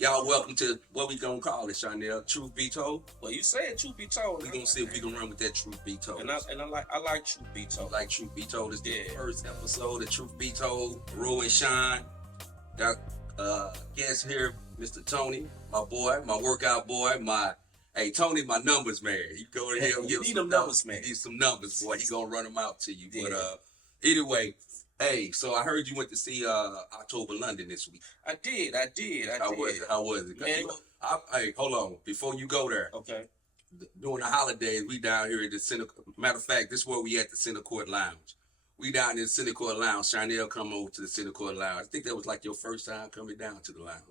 Y'all welcome to what we gonna call it, Chanel. Truth be told. Well, you said truth be told. We gonna see if we can run with that truth be told. And I like truth be told. Like truth be told, it's the Yeah. first episode of Truth Be Told. Ro and Shine. Got guest here, Mr. Tony, my boy, my workout boy, hey Tony, my numbers man. You go to him, You give need some them numbers, man. You need some numbers, boy. He gonna run them out to you. Yeah. But anyway, hey, so I heard you went to see October London this week. I did. How was it? Man, Hey, hold on. Before you go there, okay. during the holidays, we down here at the Center. Matter of fact, this is where we at the Center Court Lounge. We down in the Center Court Lounge. Chanel come over to the Center Court Lounge. I think that was like your first time coming down to the lounge.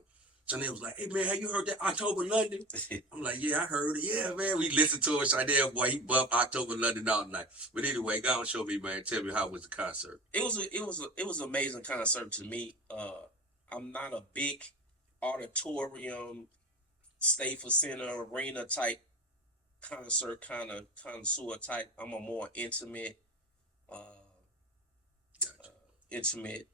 Chanel was like, "Hey man, have you heard that October London?" I'm like, "Yeah, I heard it. Yeah, man." We listened to it. Chanel, boy, he bumped October London all night. But anyway, go on, show me, man. Tell me how was the concert. It was an amazing concert to me. I'm not a big auditorium, Staples Center arena type concert kind of connoisseur type. I'm a more intimate intimate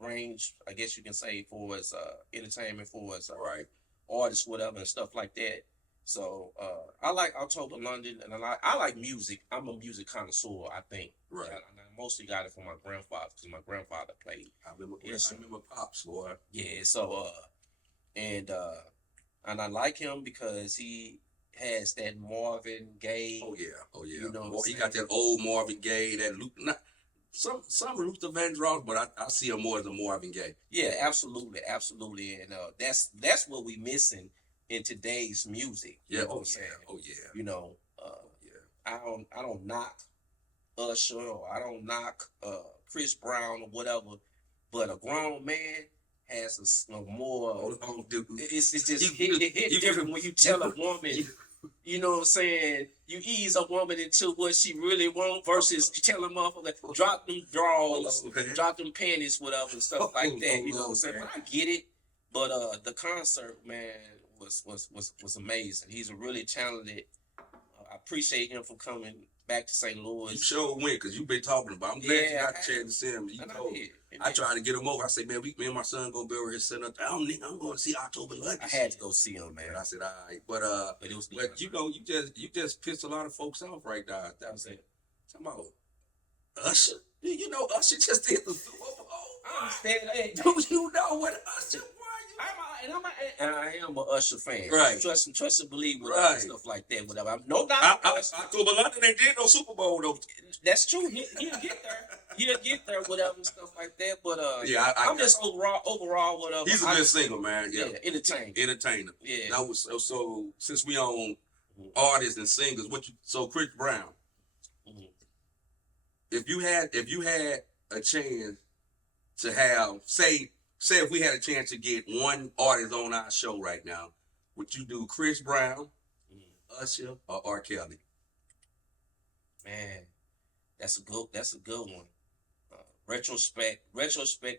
range, I guess you can say, for as entertainment, for as Right. artists, whatever, and stuff like that. So I like October London, and I like music. I'm a music connoisseur, I think. Right. And I mostly got it from my grandfather because my grandfather played. I remember Pops, boy. Yeah. So and I like him because he has that Marvin Gaye. Oh yeah. You know what I'm Well, he saying? got that old Marvin Gaye, that some Luther Vandross, but I see him more as a Marvin Gaye. Yeah, absolutely, and that's what we missing in today's music. Yeah. You know what Oh I'm saying? yeah. Oh yeah. You know, Yeah. I don't knock Usher or I don't knock Chris Brown or whatever, but a grown man has a more. Oh, dude. It's just it hit different when you tell a woman. You know what I'm saying? You ease a woman into what she really want versus telling motherfucker drop them drawers, drop them panties, whatever, and stuff like that. You know what I'm saying? But I get it. But the concert, man, was amazing. He's a really talented. I appreciate him for coming back to St. Louis. You sure went because you've been talking about. I'm glad you got the chance to see him. You told me. I tried to get him over. I said, man, me and my son gonna be over here sitting up there. I'm going to see October London. I had to go see him, man. And I said, all right, but it was you know, you just pissed a lot of folks off right now. That was it. Talking about Usher. You know, Usher just did the Super Bowl. I understand that. Do you know what Usher? I am an Usher fan. Right. Trust and believe with Right. stuff like that. Whatever. I'm no doubt. October London, they did no Super Bowl though. That's true. He'll get there. He'll get there. Whatever and stuff like that. But yeah, I'm just overall whatever. He's a good singer, man. Yeah, entertainer. Yeah. That was so since we own artists and singers, Chris Brown. Mm-hmm. If you had a chance to have say if we had a chance to get one artist on our show right now, would you do Chris Brown, Usher, or R. Kelly? Man, that's a good one. Retrospect.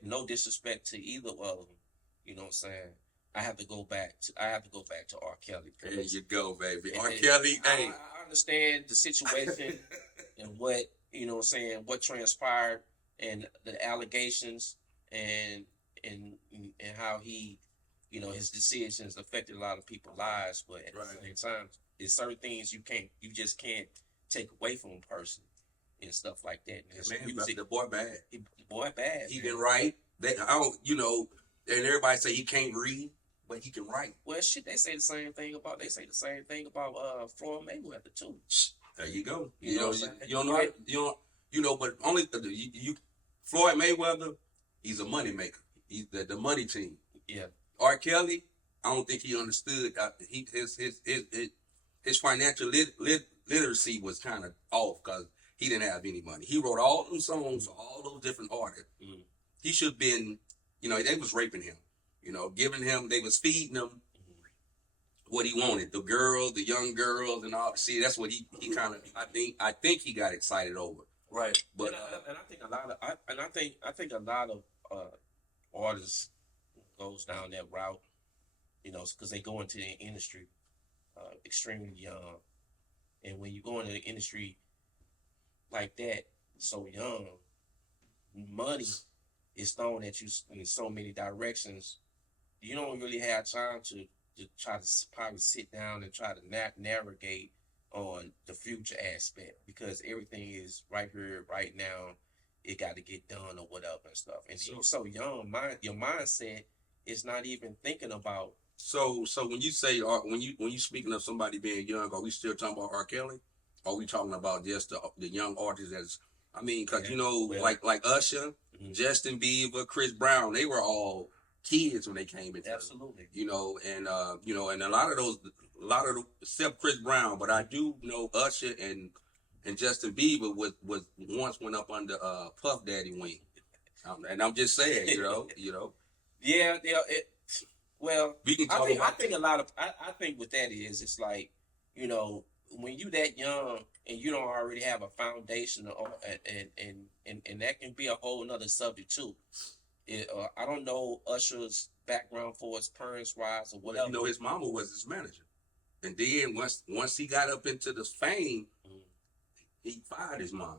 No disrespect to either of them. You know what I'm saying? I have to go back to R. Kelly. There you go, baby. R. Kelly. Hey, I understand the situation and what you know what I'm saying, what transpired and the allegations and how he, you know, his decisions affected a lot of people's lives, but at the same time, there's certain things you just can't take away from a person and stuff like that. And man, the boy bad. The boy bad. He can write. And everybody say he can't read, but he can write. Well, shit, they say the same thing about Floyd Mayweather too. There you go. But only Floyd Mayweather, he's a money maker. He's the money team. Yeah. R. Kelly, I don't think he understood. His financial literacy was kind of off because he didn't have any money. He wrote all them songs for all those different artists. Mm-hmm. He should have been, they was raping him. They was feeding him what he wanted. The girls, the young girls, and all. See, that's what he kind of. I think he got excited over. Right. But I think a lot of artists goes down that route, because they go into the industry extremely young, and when you go into the industry like that so young, money is thrown at you in so many directions you don't really have time to try to probably sit down and try to navigate on the future aspect because everything is right here, right now. It got to get done or whatever and stuff. And you're so young, your mindset is not even thinking about. So when you say when you speaking of somebody being young, are we still talking about R. Kelly? Or are we talking about just the young artists? As I mean, because like Usher, Justin Bieber, Chris Brown, they were all kids when they came into absolutely. And and a lot of except Chris Brown, but I do know Usher and Justin Bieber was once went up under Puff Daddy wing, and I'm just saying, Yeah, well, we can talk I think a lot of I think what that is, it's like, when you that young and you don't already have a foundation, and that can be a whole nother subject too. I don't know Usher's background for his parents wise or whatever. His mama was his manager, and then once he got up into the fame, he fired his mom,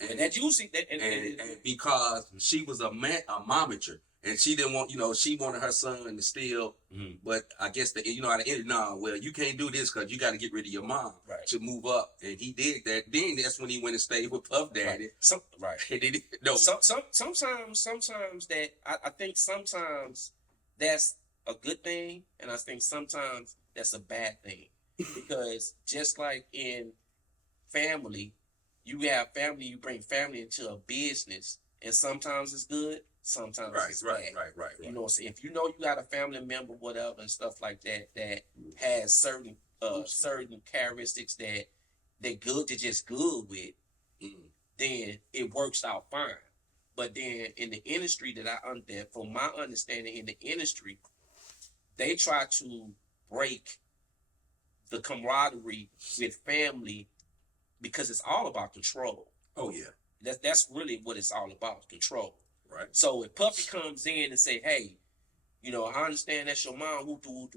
and that usually and because she was a momager. And she didn't want, she wanted her son to steal, but I guess at the end, well, you can't do this because you got to get rid of your mom to move up. And he did that. Then that's when he went and stayed with Puff Daddy. Right. No. Sometimes that, I think sometimes that's a good thing. And I think sometimes that's a bad thing. Because just like in family, you bring family into a business. And sometimes it's good. Sometimes it's bad. Right. You know what I'm saying? If you got a family member, whatever, and stuff like that has certain characteristics that they're just good with, then it works out fine. But then in the industry from my understanding in the industry, they try to break the camaraderie with family because it's all about control. Oh yeah. That's really what it's all about, control. Right. So if Puffy comes in and say, hey, I understand that's your mom,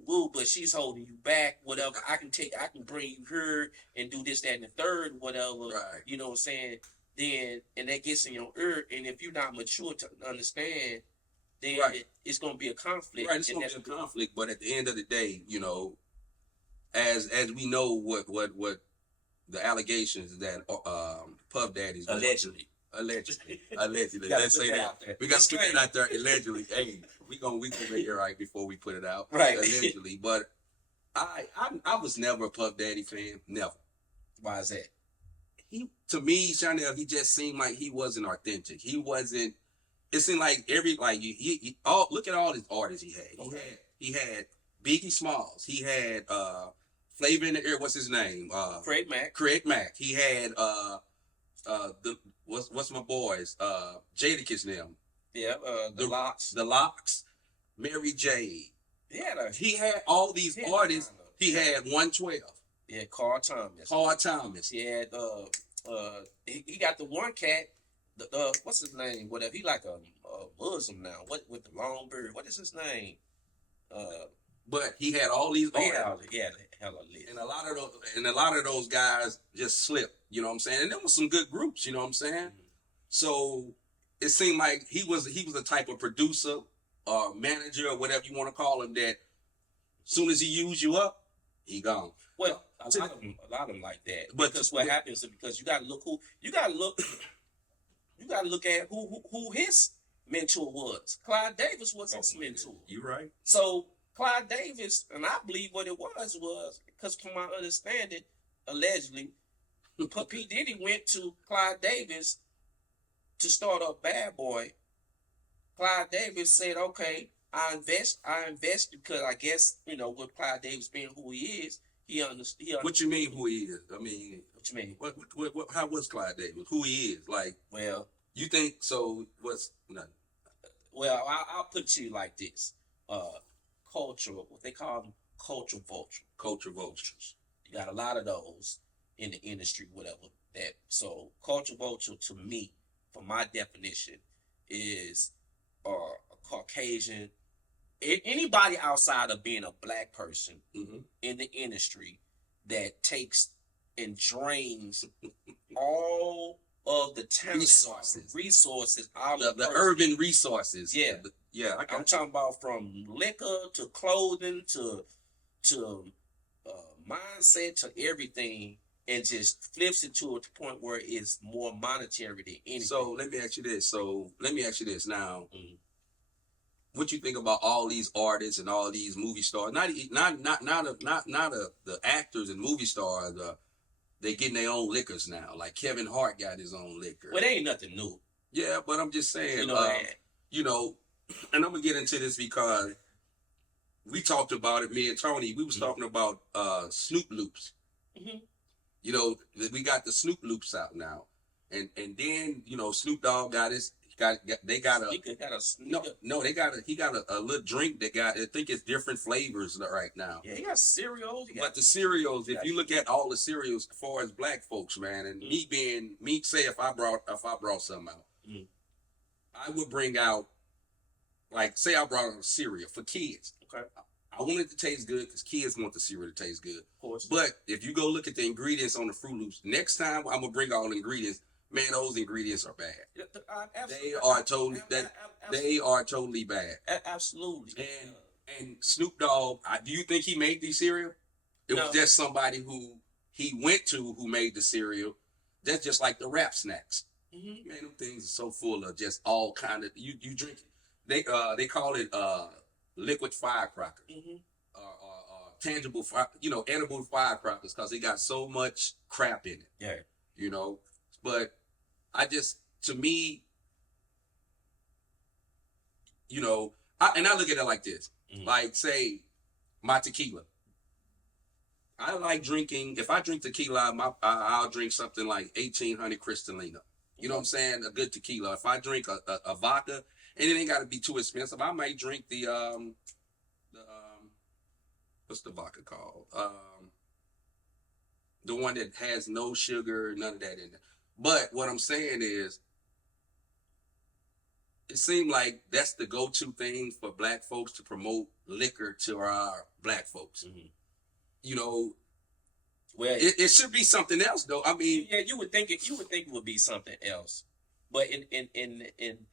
woo, but she's holding you back, whatever. I can bring you here and do this, that, and the third, whatever. Right. You know what I'm saying? Then, and that gets in your ear, and if you're not mature to understand, then it's going to be a conflict. Right, it's going to be a conflict, but at the end of the day, as we know what the allegations that Puff Daddy's allegedly. Let's say that. We got to put it out there. Allegedly. Hey, we gonna make it right before we put it out. Right. Allegedly. But I was never a Puff Daddy fan. Never. Why is that? To me, Chanel, he just seemed like he wasn't authentic. He wasn't. It seemed like look at all his artists he had. Okay. He had Biggie Smalls. He had Flavor in the Air. What's his name? Craig Mack. He had what's my boys? Jadakiss and them. Yeah, the Locks. The Locks. Mary J. Yeah, he had all these artists. He had 112. Yeah, Carl Thomas. He had he got the one cat. The what's his name? Whatever. He like a Muslim now. What with the long beard? What is his name? But he had all these artists. Yeah, hella lit. And a lot of those guys just slipped. You know what I'm saying? And there was some good groups. You know what I'm saying? Mm-hmm. So it seemed like he was the type of producer or manager or whatever you want to call him that soon as he used you up, he gone. Well, a lot of them like that. Because what happens is because you gotta look at who his mentor was. Clyde Davis was his mentor. You right. So Clyde Davis, and I believe what it was because from my understanding, allegedly, P. Diddy went to Clyde Davis to start up Bad Boy. Clyde Davis said, okay, I invest because I guess, with Clyde Davis being who he is, he understood. What you mean who he is? I mean, what you mean? What how was Clyde Davis? Who he is? Like, well, you think so? What's nothing? Well, I'll put it to you like this: cultural, what they call them, cultural vultures. Culture vultures. You got a lot of those in the industry, whatever. So culture vulture to me, for my definition, is a Caucasian. Anybody outside of being a black person in the industry that takes and drains all of the talent resources all the urban resources. Yeah. I'm talking about from liquor to clothing to mindset to everything, and just flips it to a point where it's more monetary than anything. So let me ask you this now. What you think about all these artists and all these movie stars? Not the actors and movie stars. They getting their own liquors now. Like Kevin Hart got his own liquor. Well, they ain't nothing new. Yeah, but I'm just saying. You know, and I'm gonna get into this because we talked about it. Me and Tony, we was talking about Snoop Loops. You know, we got the Snoop Loops out now, and then Snoop Dogg got his. He got a little drink that got, I think it's different flavors right now. Yeah, he got cereals. But the cereals, if you look at all the cereals as far as black folks, man, and me say if I brought something out, I would bring out, like, say I brought out a cereal for kids. Okay. I want it to taste good because kids want the cereal to taste good. Of course. But if you go look at the ingredients on the Fruit Loops, next time I'm gonna bring all the ingredients. Man, those ingredients are bad. They are totally bad. Absolutely. And Snoop Dogg, do you think he made these cereal? It was just somebody who he went to who made the cereal. That's just like the rap snacks. Man, them things are so full of just all kind of you drink it. They call it liquid firecracker. Tangible edible firecrackers because they got so much crap in it. Yeah. But to me, I look at it like this. Like, say, my tequila. I like drinking, if I drink tequila, I'll drink something like 1800 Cristalina. You know what I'm saying? A good tequila. If I drink a vodka, and it ain't got to be too expensive, I might drink the what's the vodka called? The one that has no sugar, none of that in there. But what I'm saying is, it seemed like that's the go-to thing for black folks to promote liquor to our black folks. Well, it should be something else, though. I mean, yeah, you would think it would be something else, but in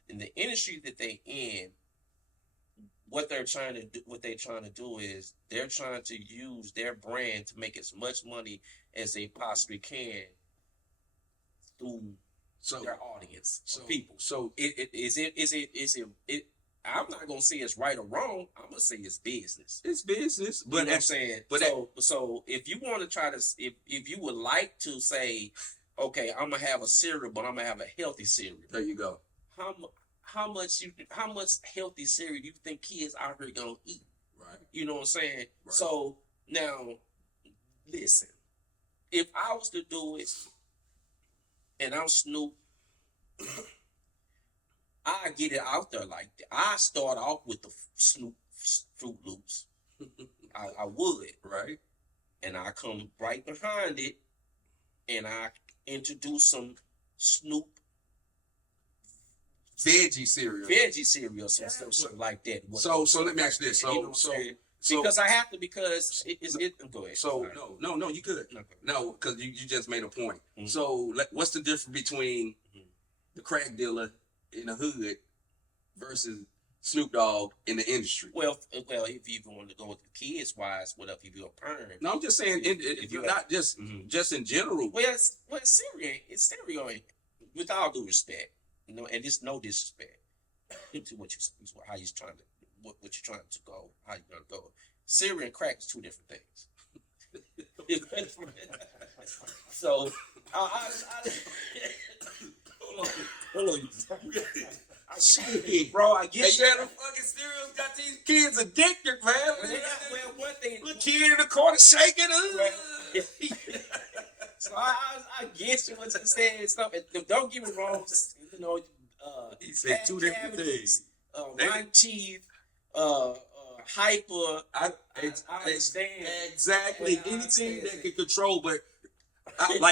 the industry that they in, what they're trying to do is they're trying to use their brand to make as much money as they possibly can through their audience, people. So is it? I'm not gonna say it's right or wrong. I'm gonna say it's business. It's business, but you know what I'm saying. But so if you want to try to, if you would like to say, okay, I'm gonna have a cereal, but I'm gonna have a healthy cereal. There you go. How much healthy cereal do you think kids out here gonna eat? Right. You know what I'm saying? Right. So now, listen, if I was to do it, and I'm Snoop, I get it out there like that. I start off with the Snoop Fruit Loops. I would. Right. And I come right behind it, and I introduce some Snoop veggie cereal, something like that. So let me ask you this. Because I have to, because go ahead. So no, you could. Okay. No, because you just made a point. Mm-hmm. So what's the difference between the crack dealer in the hood versus Snoop Dogg in the industry? Well, if you even want to go with the kids wise, what if you're a parent? No, I'm just saying, if you're not just in general. Well, stereo, with all due respect, and it's no disrespect to how you're trying to. What you're trying to go, how you're gonna go. Cereal and crack is two different things. So, hold on. Bro, I get you. The fucking cereals got these kids addicted, man. Well, one thing, little kid in the corner shaking. So I get you what you're saying. Stuff. Don't get me wrong. He said two different things. Rhyme teeth. Hyper. I understand exactly anything that can control, but I'm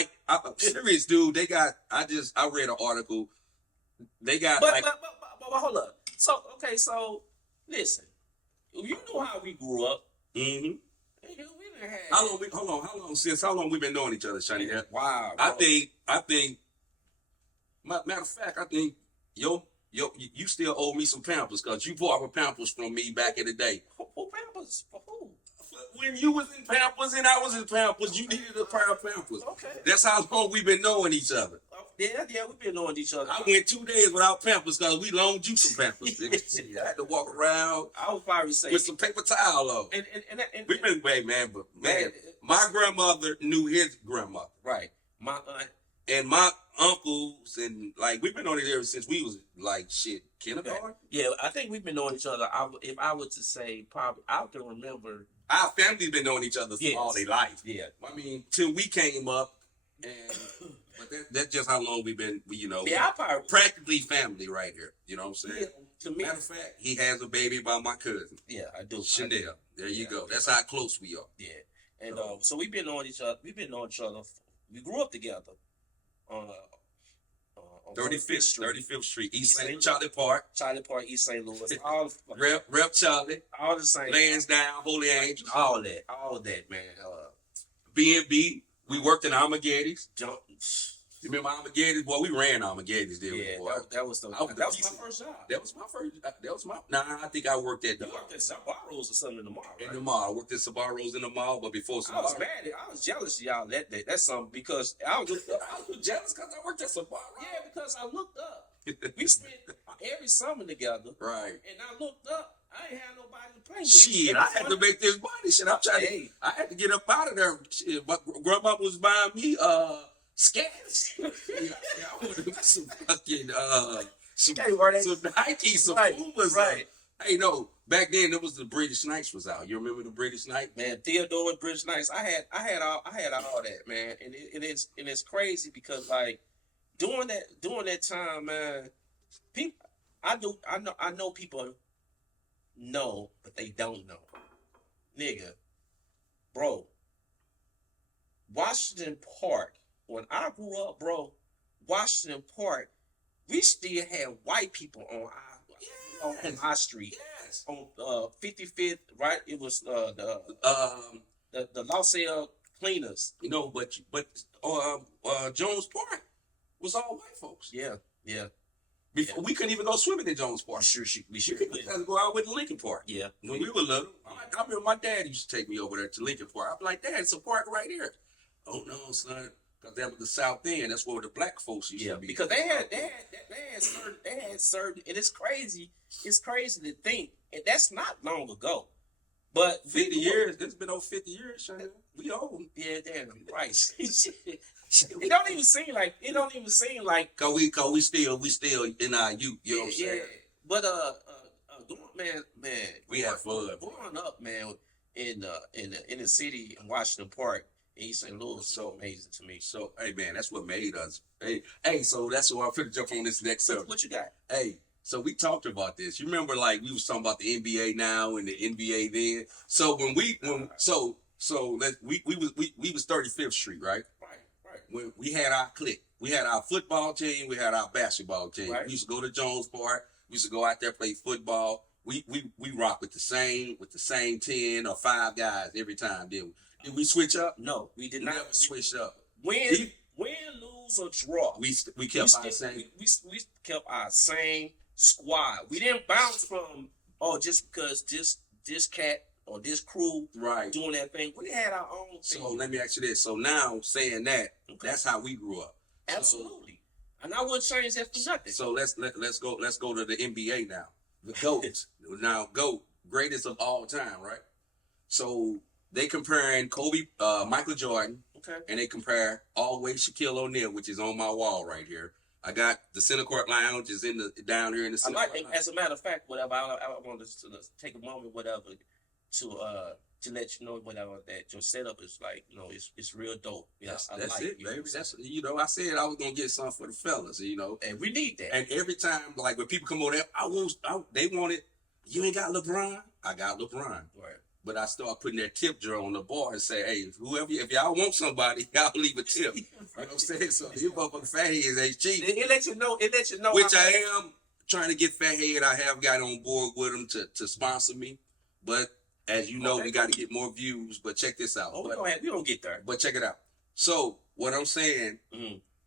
serious, dude. They got. I read an article. They got but hold up. So listen. You know how we grew up. Mm-hmm. How long we been knowing each other, Shani? Wow. Bro. I think Matter of fact, I think you still owe me some Pampers because you bought Pampers from me back in the day. Who Pampers? For who? When you was in Pampers and I was in Pampers, you needed a pair of Pampers. Okay. That's how long we've been knowing each other. Yeah, we've been knowing each other. I went 2 days without Pampers because we loaned you some Pampers. I had to walk around I would probably say with some paper towel on. And We've been way, man, but man, my grandmother knew his grandmother. Right. My aunt. And my uncles, and like, we've been on it ever since we was like, shit, kindergarten. Yeah, I think we've been knowing each other. If I were to say, probably, I can remember. Our family's been knowing each other all their life. Yeah. I mean, till we came up, and but that's just how long we've been, Yeah, I probably. practically family right here. You know what I'm saying? Yeah, to me. Matter of fact, he has a baby by my cousin. Yeah, I do. Chanel. There you go. That's how close we are. Yeah. And so we've been knowing each other. We've been knowing each other. We grew up together on 35th Street, East St. Charlie Park. Charlie Park, East St. Louis. All Rep Charlie. all the same. Lansdowne, Holy Angels. All that, man. B&B. We worked in Armagetti's. Jump. You remember Armagetti's? Boy, we ran Armagetti's there. Yeah, boy. that was my first job. That was my first. Nah, I think I worked at You worked at Sabaros or something in the mall, right? in the mall. I worked at Sabaros in the mall, but before I was Sabaros. mad. I was jealous of y'all that day. That's something because I was jealous because I worked at Sabaros. Yeah, because I looked up. We spent every summer together. Right. And I looked up. I ain't had nobody to play with. Shit, I had to make this money. Shit, I'm trying to. I had to get up out of there. Shit, my grandma was buying me scats. I wanted some fucking some Nike, some Pumas. Right. Hey, no, back then it was the British Knights was out. You remember the British Knights? Man, Theodore and British Knights. I had all that, man, and it's crazy because like during that time, man, people I know people know, but they don't know, nigga, bro. Washington Park. When I grew up, bro, Washington Park, we still had white people on our street. Yes. On 55th, right? It was the Lausalle cleaners. But Jones Park was all white folks. Yeah. Before we couldn't even go swimming in Jones Park. We sure We had to go out with Lincoln Park. Yeah. When we were little, I remember my dad used to take me over there to Lincoln Park. I'm like, Dad, it's a park right here. Oh no, son. Because that was the South End. That's where the black folks used to be. Because they had certain, and it's crazy to think, and that's not long ago. But 50 years, it's been over 50 years, Sean. We old. Yeah, damn right. It don't even seem like Cause we still in our youth, you know what I'm saying? But man, we had fun. Growing up, man, in the city in Washington Park. East St. Louis was so amazing to me. So, hey, man, that's what made us. Hey, so that's why I'm finna jump on this next subject. What you got? Hey, so we talked about this. You remember, like, we was talking about the NBA now and the NBA then. So when we was 35th Street, right? Right. When we had our clique, we had our football team, we had our basketball team. Right. We used to go to Jones Park. We used to go out there play football. We rock with the same 10 or 5 guys every time. Did we switch up? No, we did not. Never switched up. Win, lose, or draw. We kept our same. We kept our same squad. We didn't bounce from just because this cat or this crew doing that thing. We had our own thing. So let me ask you this. So now saying that, that's how we grew up. Absolutely. And I wouldn't change that for nothing. So let's go to the NBA now. The GOAT. Now GOAT, greatest of all time, right? So they comparing Kobe, Michael Jordan, and they compare always Shaquille O'Neal, which is on my wall right here. I got the center court lounge is down here in the center. As a matter of fact, whatever, I wanted to take a moment, whatever, to let you know whatever that your setup is like. It's real dope. That's it, baby. That's I said I was gonna get something for the fellas, and we need that. And every time, like when people come over there, they want it. You ain't got LeBron. I got LeBron. Right. But I start putting that tip jar on the bar and say, hey, if y'all want somebody, y'all leave a tip. You know what I'm saying? So you motherfucking fatheads ain't cheap. It let you know. Which I am trying to get fathead. I have got on board with them to sponsor me. But as you know, we got to get more views. But check this out. We don't get there. But check it out. So what I'm saying,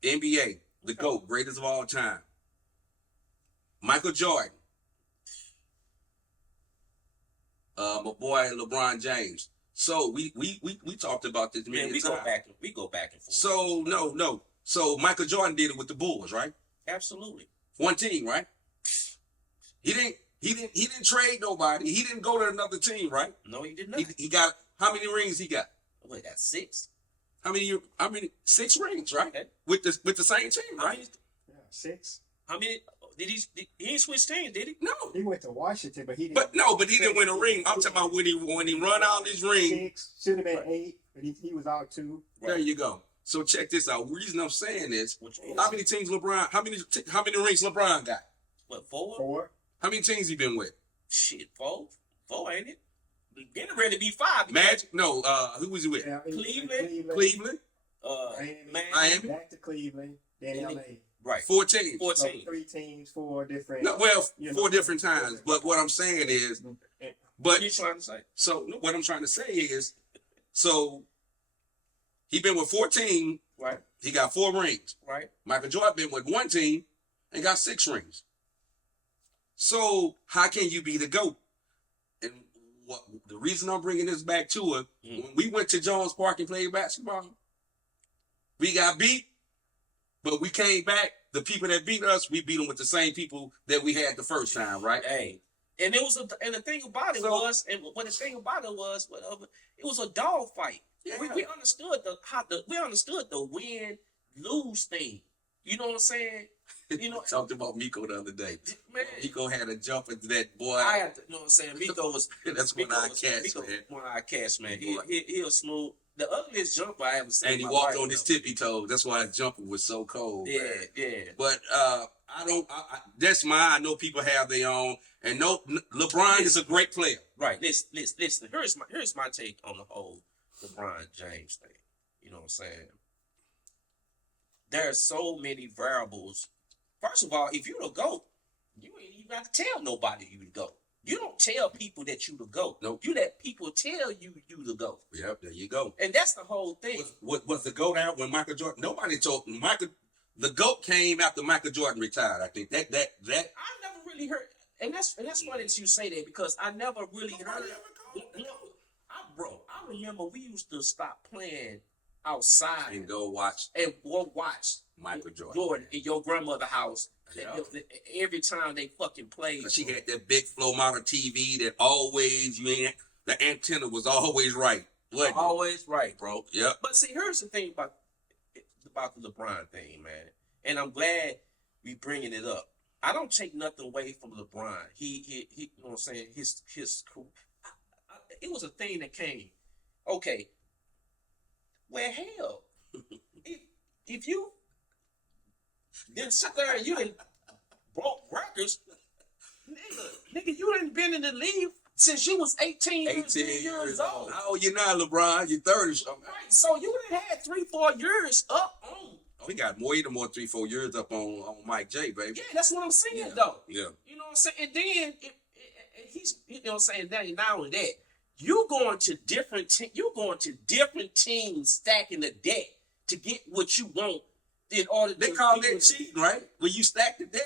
NBA, The GOAT, greatest of all time. Michael Jordan. My boy LeBron James. So we talked about this many Man, we times. go back and forth. So no. So Michael Jordan did it with the Bulls, right? Absolutely. One team, right? He didn't trade nobody. He didn't go to another team, right? No, he did not. He got how many rings he got? Wait, that's 6. How many 6 rings, right? Okay. With the same team, right? Yeah, 6. How many he didn't switch teams, did he? No. He went to Washington, but he didn't. But he didn't win a ring. I'm talking about when he run all his rings. 6 should have been 8, but he was out 2. There you go. So check this out. The reason I'm saying this, Which how many teams LeBron? How many rings LeBron got? What, 4? 4. How many teams he been with? Shit, 4. 4, ain't it? Getting ready to be 5. Magic? No. Who was he with? Yeah, Cleveland. Miami. Back to Cleveland. Then LA. Right. 4 teams. 14. So 3 teams, 4 different. No, well, 4 different times. But what I'm saying is, What are you trying to say? so what I'm trying to say is, so he been with 14. Right. He got 4 rings. Right. Michael Jordan been with 1 team and got 6 rings. So how can you be the GOAT? And what the reason I'm bringing this back to it, when we went to Jones Park and played basketball, we got beat, but we came back. The people that beat us, we beat them with the same people that we had the first time, right? Hey. And the thing about it was it was a dog fight. Yeah. We understood the win lose thing. You know what I'm saying? You know, Talked about Miko the other day. man. Miko had a jump into that boy. I have to, you know what I'm saying? Miko was That's one eye catch, man. One eye catch, man. He was smooth. The ugliest jumper I ever seen. And he walked on his tippy toes. That's why his jumper was so cold. Yeah, man. yeah. But that's mine. I know people have their own. And no, LeBron is a great player. Right. Listen. Here's my take on the whole LeBron James thing. You know what I'm saying? There are so many variables. First of all, if you the GOAT, you ain't even got to tell nobody you the GOAT. You don't tell people that you the GOAT. Nope. You let people tell you the GOAT. Yep, there you go. And that's the whole thing. Was the GOAT out when Michael Jordan? Nobody told Michael. The GOAT came after Michael Jordan retired. I think that. I never really heard, and that's funny that you say that because I never really heard. I remember we used to stop playing outside and go watch Michael Jordan in your grandmother's house. Yeah. Every time they fucking played, she had that big flow model TV that always the antenna was always right. Always right, bro. Yep. But see, here's the thing about the LeBron thing, man, and I'm glad we bringing it up. I don't take nothing away from LeBron. He you know what I'm saying? His it was a thing that came. Okay. Well, hell, if you then sit there and you done broke records, nigga, you done been in the league since you was 18 years old. How old you now, LeBron? You 30 something. Right, so you done had 3-4 years up on. Oh, he got more 3-4 years up on Mike J, baby. Yeah, that's what I'm saying, though. Yeah. You know what I'm saying? And then he's, you know what I'm saying, not only that, you going to different teams stacking the deck to get what you want in order they call that cheating, right? When you stack the deck.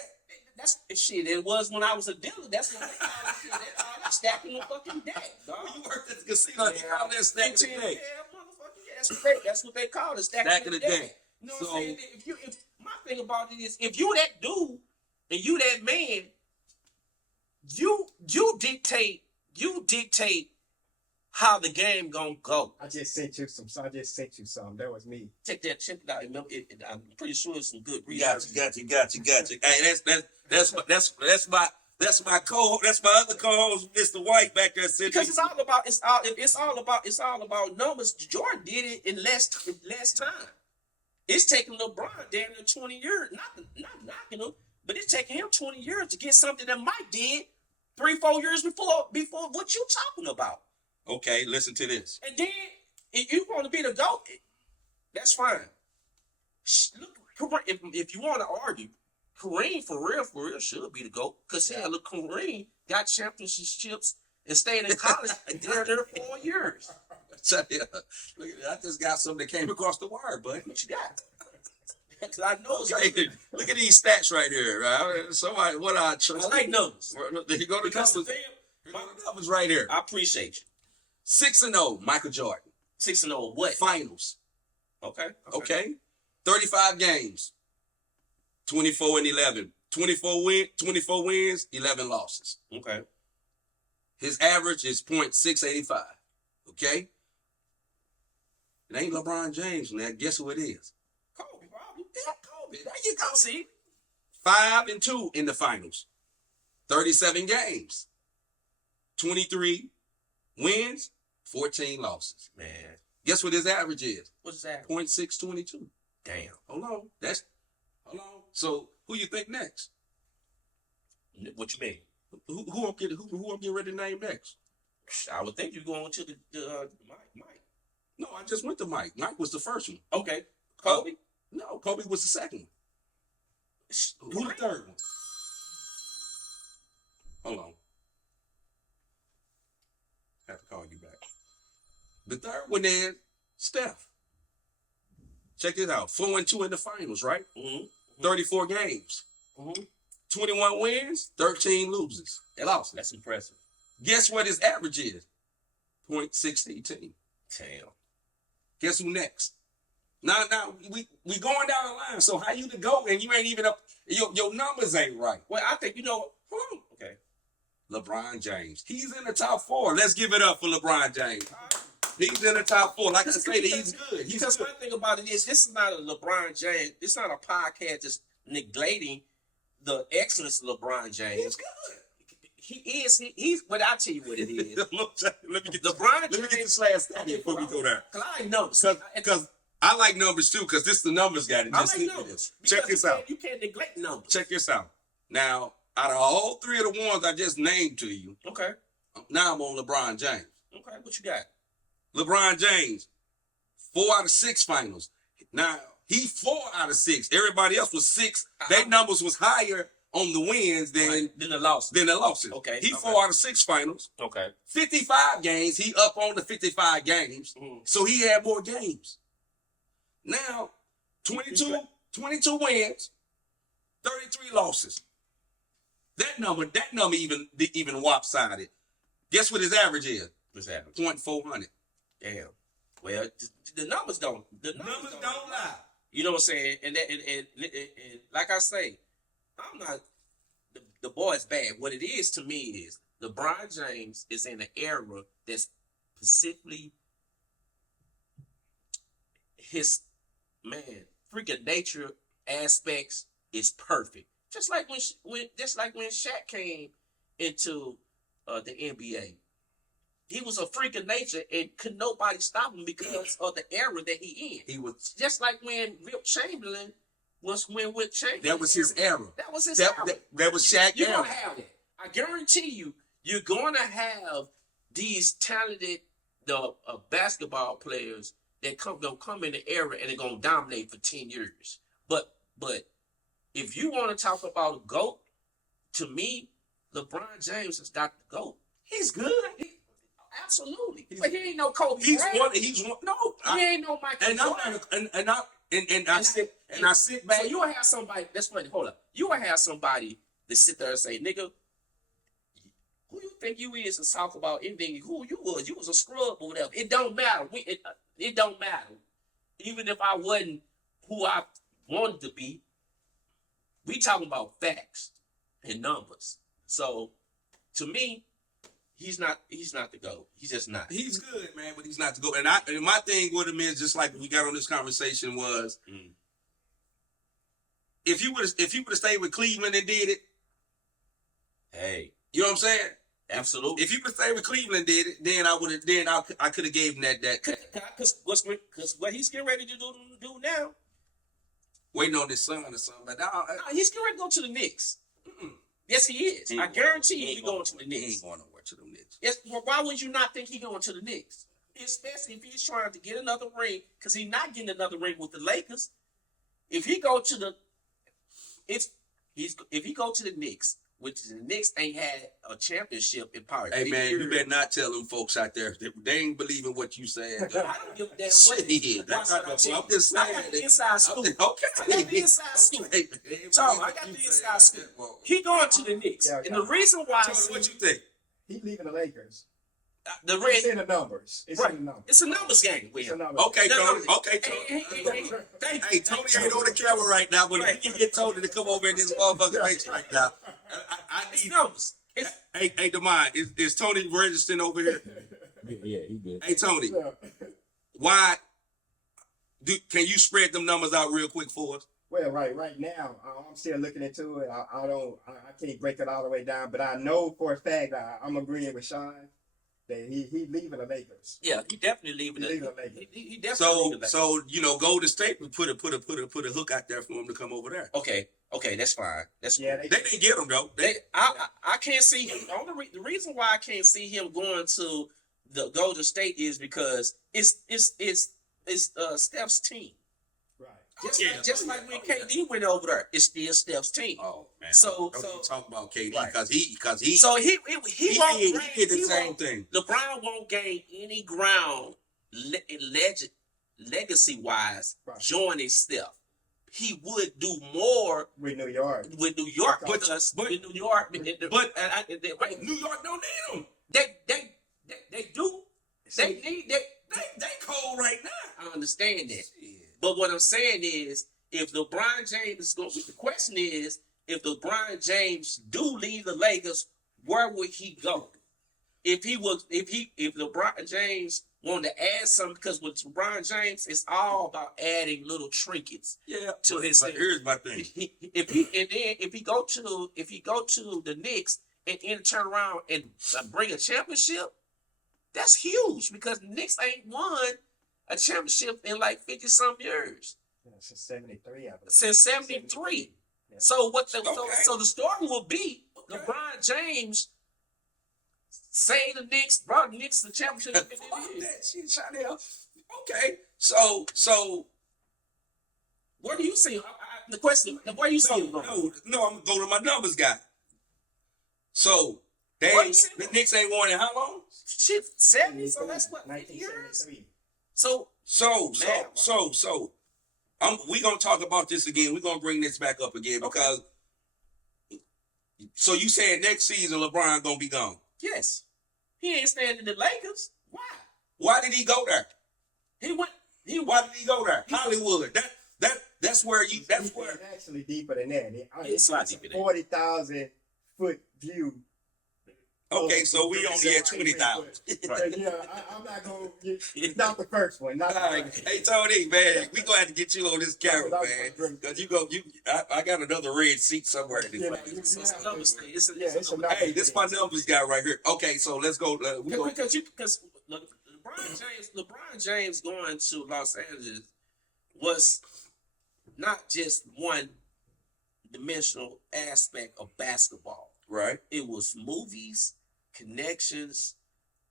That's shit. It was when I was a dealer. That's what they call it. Shit. They call it stacking the fucking deck, dog. When you worked at the casino, they call that stacking the deck. Yeah, motherfucker. Yeah, that's great. That's what they call it, stacking the deck. You know what I'm saying? If my thing about it is, if you that dude and you that man, you dictate how the game gonna go. I just sent you some. That was me. Check it out. I'm pretty sure it's some good research. Got you. Hey, that's my other co-host, Mr. White, back there sitting. Because it's all about numbers. Jordan did it in less time. It's taking LeBron damn near 20 years, not knocking him, but it's taking him 20 years to get something that Mike did 3-4 years before what you talking about. Okay, listen to this. And then if you want to be the GOAT, that's fine. Look, if you want to argue, Kareem for real should be the GOAT. Because look, Kareem got championships and stayed in college there 4 years. Look at that. I just got something that came across the wire, bud. What you got? Because I know it's Okay, good. look at these stats right here. Right? Somebody, what I I like numbers. There you go. The Because the numbers. thing, Here go the numbers right here. I appreciate you. 6-0, Michael Jordan. 6-0 what? Finals. Okay. Okay. 35 games. 24-11. 24 wins, 11 losses. Okay. His average is .685. Okay. It ain't LeBron James, man. Guess who it is? Kobe, probably. Yeah, Kobe. There you go. See? 5-2 in the finals. 37 games. 23 wins, 14 losses. Man. Guess what his average is? What's that? .622. Damn. Hold on. Hold on. So who you think next? What you mean? Who I'm getting ready to name next? I would think you're going to the Mike. No, I just went to Mike. Mike was the first one. Okay. Kobe? No, Kobe was the second one. Who the third one? Hold on. I have to call you back. The third one is Steph. Check this out. 4-2 in the finals, right? Mm-hmm. 34 games. Mm-hmm. 21 wins, 13 losses. Losses. That's impressive. Guess what his average is? .618. Damn. Guess who next? Now we going down the line. So how you to go and you ain't even up? Your numbers ain't right. Well, I think Hold on. Okay. LeBron James. He's in the top 4. Let's give it up for LeBron James. He's in the top 4. Like I say, he's good. Because one thing about it is, this is not a LeBron James. It's not a podcast that's neglecting the excellence of LeBron James. He's good. He's. But I'll tell you what it is. Let me get LeBron Let me get James. this last stat here before we go there. Because I know. Because I like numbers too. Because this the numbers got it. I Just like look at numbers. this. Check Because this out. You can't neglect numbers. Check this out. Now, out of all 3 of the ones I just named to you, Okay. now I'm on LeBron James. Okay. What you got? LeBron James, 4 out of 6 finals. Now, he 4 out of 6. Everybody else was 6. Their numbers was higher on the wins than the losses. the losses. Okay. He 4 out of 6 finals. Okay. 55 games. He up on the 55 games. Mm-hmm. So he had more games. Now, 22 wins, 33 losses. That number even lopsided. Guess what his average is? What's happening? .400. Damn. Well, the numbers don't. The numbers don't lie. You know what I'm saying? And like I say, I'm not. The boy's bad. What it is to me is LeBron James is in an era that's specifically his freaking nature aspects is perfect. Just like when Shaq came into the NBA. He was a freak of nature and could nobody stop him because of the era that he in. He was Just like when Wilt Chamberlain was when Wilt Chamberlain. that was his era. That was his era. That was Shaq You're era. gonna have that. I guarantee you're gonna have these talented basketball players that gonna come in the era and they're gonna dominate for 10 years. But if you want to talk about a GOAT, to me, LeBron James is not the GOAT. He's good. Absolutely. But he ain't no Kobe Bryant. He's one. No, he ain't no Michael Jordan. And I sit back. So you will have somebody, that's funny, hold up. You will have somebody that sit there and say, nigga, who you think you is to talk about anything? Who you was? You was a scrub or whatever. It don't matter. It don't matter. Even if I wasn't who I wanted to be, we talking about facts and numbers. So, to me, he's not the GOAT. He's just not. He's good, man, but he's not the GOAT. And my thing with him is just like we got on this conversation was, if you would have stayed with Cleveland and did it, Hey, you know what I'm saying? absolutely. If you would have stayed with Cleveland and did it, then I could have gave him that Because what he's getting ready to do now, waiting on his son or something. But he's getting ready to go to the Knicks. Yes, he is. I guarantee you he's going to the he Knicks. ain't going nowhere to the Knicks. Yes, well, why would you not think he's going to the Knicks? Especially if he's trying to get another ring, because he's not getting another ring with the Lakers. If he go to the Knicks which the Knicks ain't had a championship in probably Hey 8 man, years. you better not tell them folks out there they ain't believing what you saying. I don't give a damn what. Shit, that's Watch not what I I'm tell you. just saying. I got the inside scoop. Okay. I got the inside scoop. Hey, man, So I got the inside scoop. He going to the Knicks, Yeah, and the reason why Tony, what you think? He's leaving the Lakers. the It's red, in the numbers. It's right? in the numbers. It's a numbers game with It's a him. numbers. Okay, No, Tony. no. Okay, Tony. Thank Hey, you. Tony ain't on the camera right now, but if you can get Tony to come over in this motherfucking face right now, I It's need. numbers. It's, Hey, Demond, is Tony registering over here? Yeah, he good. Hey, Tony, Yeah. why? Can you spread them numbers out real quick for us? Well, right now, I'm still looking into it. I can't break it all the way down, but I know for a fact I'm agreeing with Sean that he leaving the Lakers. yeah, he definitely leaving He it. leaving the Lakers. He definitely leaving it. So Golden State would put a hook out there for him to come over there. Okay, that's fine. That's Yeah, cool. They didn't get him though. I can't see him. The reason why I can't see him going to the Golden State is because it's Steph's team. Right. Just like when KD went over there, it's still Steph's team. Oh man. So- don't you talk about KD Right. because he So he won't did gain, the same thing. LeBron won't gain any ground legacy wise Right. joining Steph. He would do more With New York. with New York, But- because but- in New York, But New York don't need him. they do. They See, need They cold right now. I understand that. Shit. But what I'm saying is, if LeBron James is going, the question is, if LeBron James do leave the Lakers, where would he go? If LeBron James wanted to add something, because with LeBron James, it's all about adding little trinkets Yeah. to his. But here's my thing. If he go to the Knicks and then turn around and bring a championship, that's huge, because the Knicks ain't won a championship in like 50-some years. since 73, I believe. Since 73. Yeah. So Okay. so the story will be LeBron James say the Knicks brought the Knicks to the championship in 50 Fuck years. that shit, Chanel. Okay, so Where do you see the question? Where do you see him going? no, I'm gonna go to my numbers guy. So Where you see the him? Knicks ain't won in how long? Shit, 70. So that's what 50 years. 1973. So We gonna talk about this again. We're gonna bring this back up again because. So you saying next season LeBron gonna be gone? yes, he ain't staying in the Lakers. Why? Why did he go there? He went. Why did he go there? Hollywood. That's where you. That's where. It's actually deeper than that. It's a lot deeper than that. 40,000 foot view. Okay, so we only at 20,000. Right. Yeah, I'm not going to. It's not the first one. Not the All right. first. Hey Tony, man, we gonna have to get you on this camera, man, because I got another red seat somewhere in this Yeah, place. It's a numbers thing. It's it's a a numbers. Hey, this is my numbers guy right here. Okay, so let's go. Because LeBron James going to Los Angeles was not just one dimensional aspect of basketball. Right, It was movies, connections,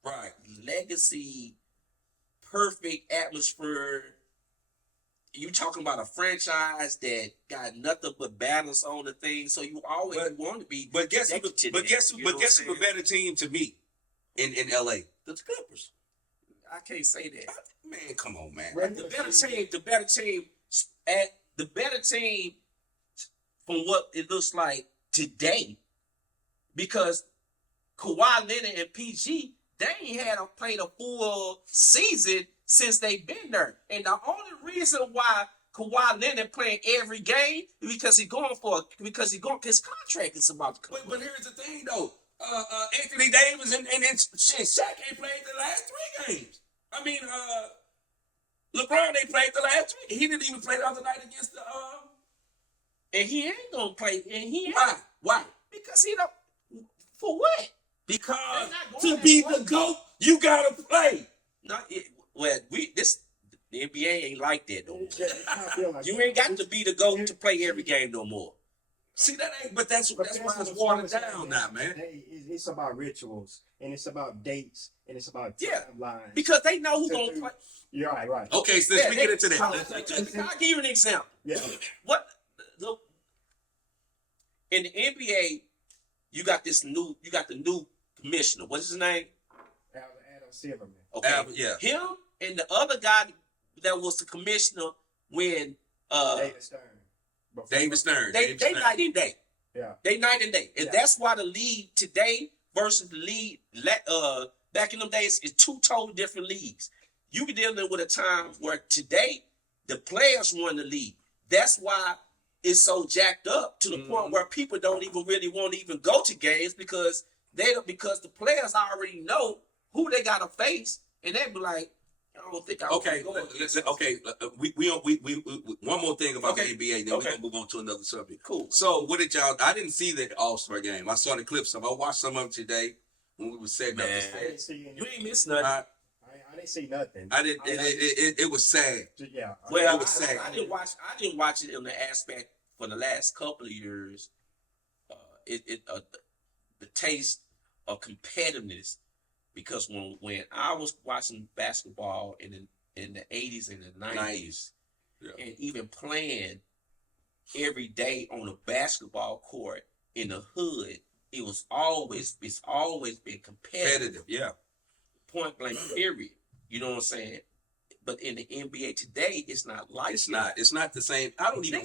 right. legacy, perfect atmosphere. You talking about a franchise that got nothing but balance on the thing, so you always want to be. But guess who? connected to But that, guess who? you know But what guess I'm who? A saying? better team to me in LA? The Clippers. I can't say that. Man, come on, man. Right. The better team from what it looks like today, because Kawhi Leonard and PG, they ain't played a full season since they been there. And the only reason why Kawhi Leonard playing every game is because his contract is about to come. But here's the thing though. Anthony Davis and Shaq ain't played the last 3 games. I mean, LeBron ain't played the last 3. He didn't even play the other night against the. And he ain't gonna play. And he ain't. Why? Because he don't. For what? Because They're not to be going the GOAT, you gotta play. The NBA ain't like that no more. It's not feel like You that. ain't got to be the GOAT to play every game no more. See that ain't, but that's why it's what watered I'm down saying, now, man. It's about rituals, and it's about dates, and it's about Yeah. timelines. Because they know who's gonna play. You're right. Okay, so let's get into that. I'll give you an example. Yeah. In the NBA, you got the new commissioner. What's his name? Adam Silverman. Okay. Yeah. Him and the other guy that was the commissioner when David Stern. David Stern. they night and day. Yeah. They night and day. And that's why the league today versus the league back in them days is two totally different leagues. You be dealing with a time where today the players run the league. That's why it's so jacked up to the point where people don't even really want to even go to games because because the players already know who they gotta face, and they be like, I don't think I Okay, okay. We one more thing about the NBA, then we're gonna move on to another subject. Cool. So what did y'all? I didn't see the All-Star game. I saw the clips of. I watched some of it today when we were setting up. I didn't see any. You ain't missed nothing. I didn't see nothing. I didn't. It was sad. Yeah. Well, it was sad. I didn't watch it in the aspect for the last couple of years. The taste of competitiveness, because when I was watching basketball in the 80s and the 90s, and even playing every day on a basketball court in the hood, it's always been competitive. Yeah. Point blank, period. You know what I'm saying? But in the NBA today, it's not like It's that. not. It's not the same. I don't even.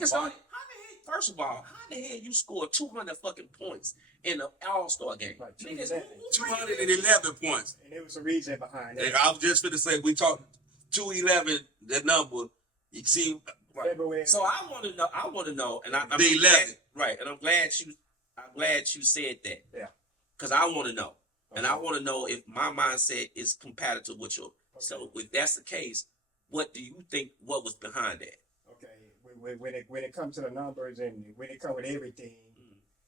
First of all, how the hell you score 200 fucking points in an All-Star game? Like 211 points. And there was a reason behind it. And I was just going to say, we talked 211, that number. You see, February. So I want to know, and I'm the 11. right? And I'm glad you said that. Yeah. Because I want to know, and I want to know if my mindset is compatible with yours. Okay. So if that's the case, what do you think? What was behind that? Okay, when it comes to the numbers and when it comes with everything,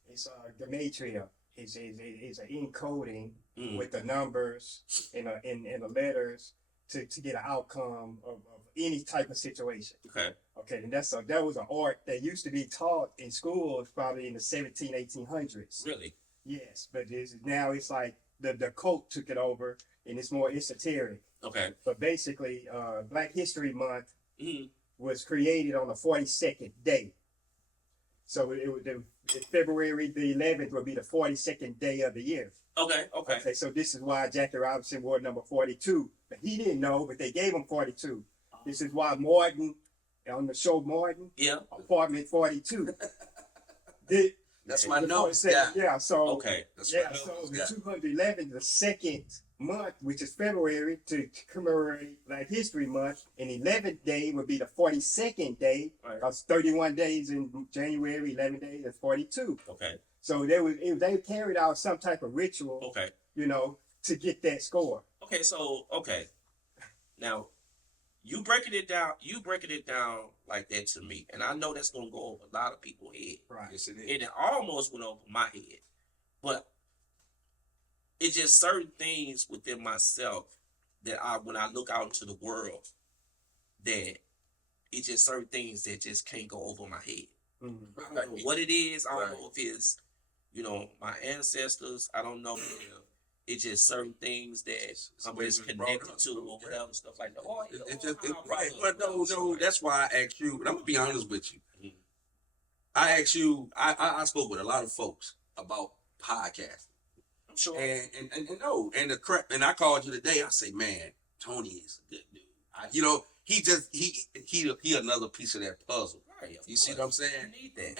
it's gematria. It's an encoding with the numbers and the letters to get an outcome of any type of situation. Okay, and that was an art that used to be taught in schools probably in the 1800s. Really? Yes, but now it's like the cult took it over and it's more esoteric. Okay. But basically, Black History Month was created on the 42nd day. So February the 11th will be the 42nd day of the year. Okay. So this is why Jackie Robinson wore number 42. But he didn't know, but they gave him 42. This is why Morton, on the show Morton, apartment 42. That's my notes. Yeah, so okay. So the 211, the second month, which is February, to commemorate Black History Month, and 11th day would be the 42nd day. Because 31 days in January, 11 days, that's 42. Okay. So they carried out some type of ritual. Okay. To get that score. Okay. Now, you breaking it down like that to me, and I know that's gonna go over a lot of people's head. Right. Yes, it is. And it almost went over my head, but it's just certain things within myself that when I look out into the world, that it's just certain things that just can't go over my head. I don't know what it is. I don't know if it's, my ancestors. I don't know. It's just certain things that I'm just connected to or whatever, stuff like that. Right. But no, that's why I asked you, but I'm going to be honest with you. I asked you, I spoke with a lot of folks about podcasting. I'm sure. And I called you today. I say, man, Tony is a good dude. He another piece of that puzzle. Right, you see what I'm saying? You need that.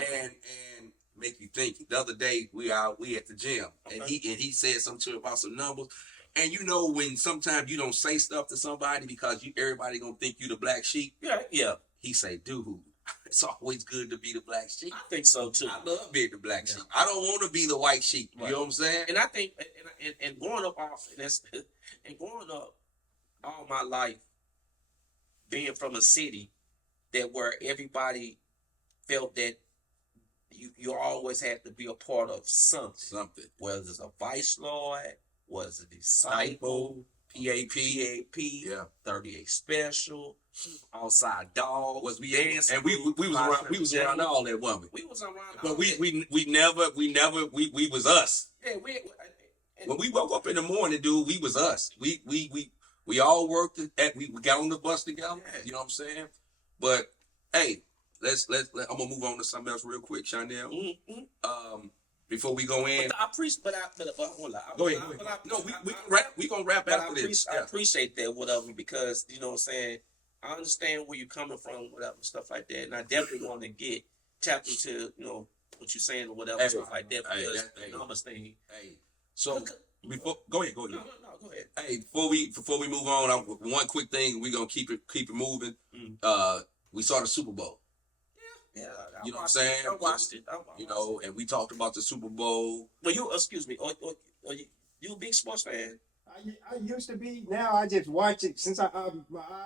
And make you think. The other day we at the gym, and he said something about some numbers. And when sometimes you don't say stuff to somebody because everybody gonna think you the black sheep. Yeah. He say, dude, it's always good to be the black sheep. I think so too. I love being the black sheep. I don't want to be the white sheep. You know what I'm saying? And I think, and growing up all my life, being from a city where everybody felt that you always had to be a part of something. Whether it's a vice lord, was a disciple, PAP, 38 special, outside dog, was we dancing, and we was around all that woman. We was around, but we never was us. Yeah, when we woke up in the morning, dude, we was us. We all worked we got on the bus together. You know what I'm saying? But hey, I'm gonna move on to something else real quick, Chanel. before we go in? But I appreciate, but hold on. Go ahead. No, we gonna wrap But after this. I appreciate that, whatever, because you know what I'm saying. I understand where you're coming from, whatever, stuff like that, and I definitely want to get tapped into, what you're saying or whatever, stuff like that, because the numbers thing. Hey, so before go ahead. No, go ahead. Hey, before we move on, one quick thing, we're gonna keep it moving. We saw the Super Bowl. Yeah, you know what I'm saying? I watched it. And we talked about the Super Bowl. Well, excuse me, are you a big sports fan? I used to be. Now I just watch it since my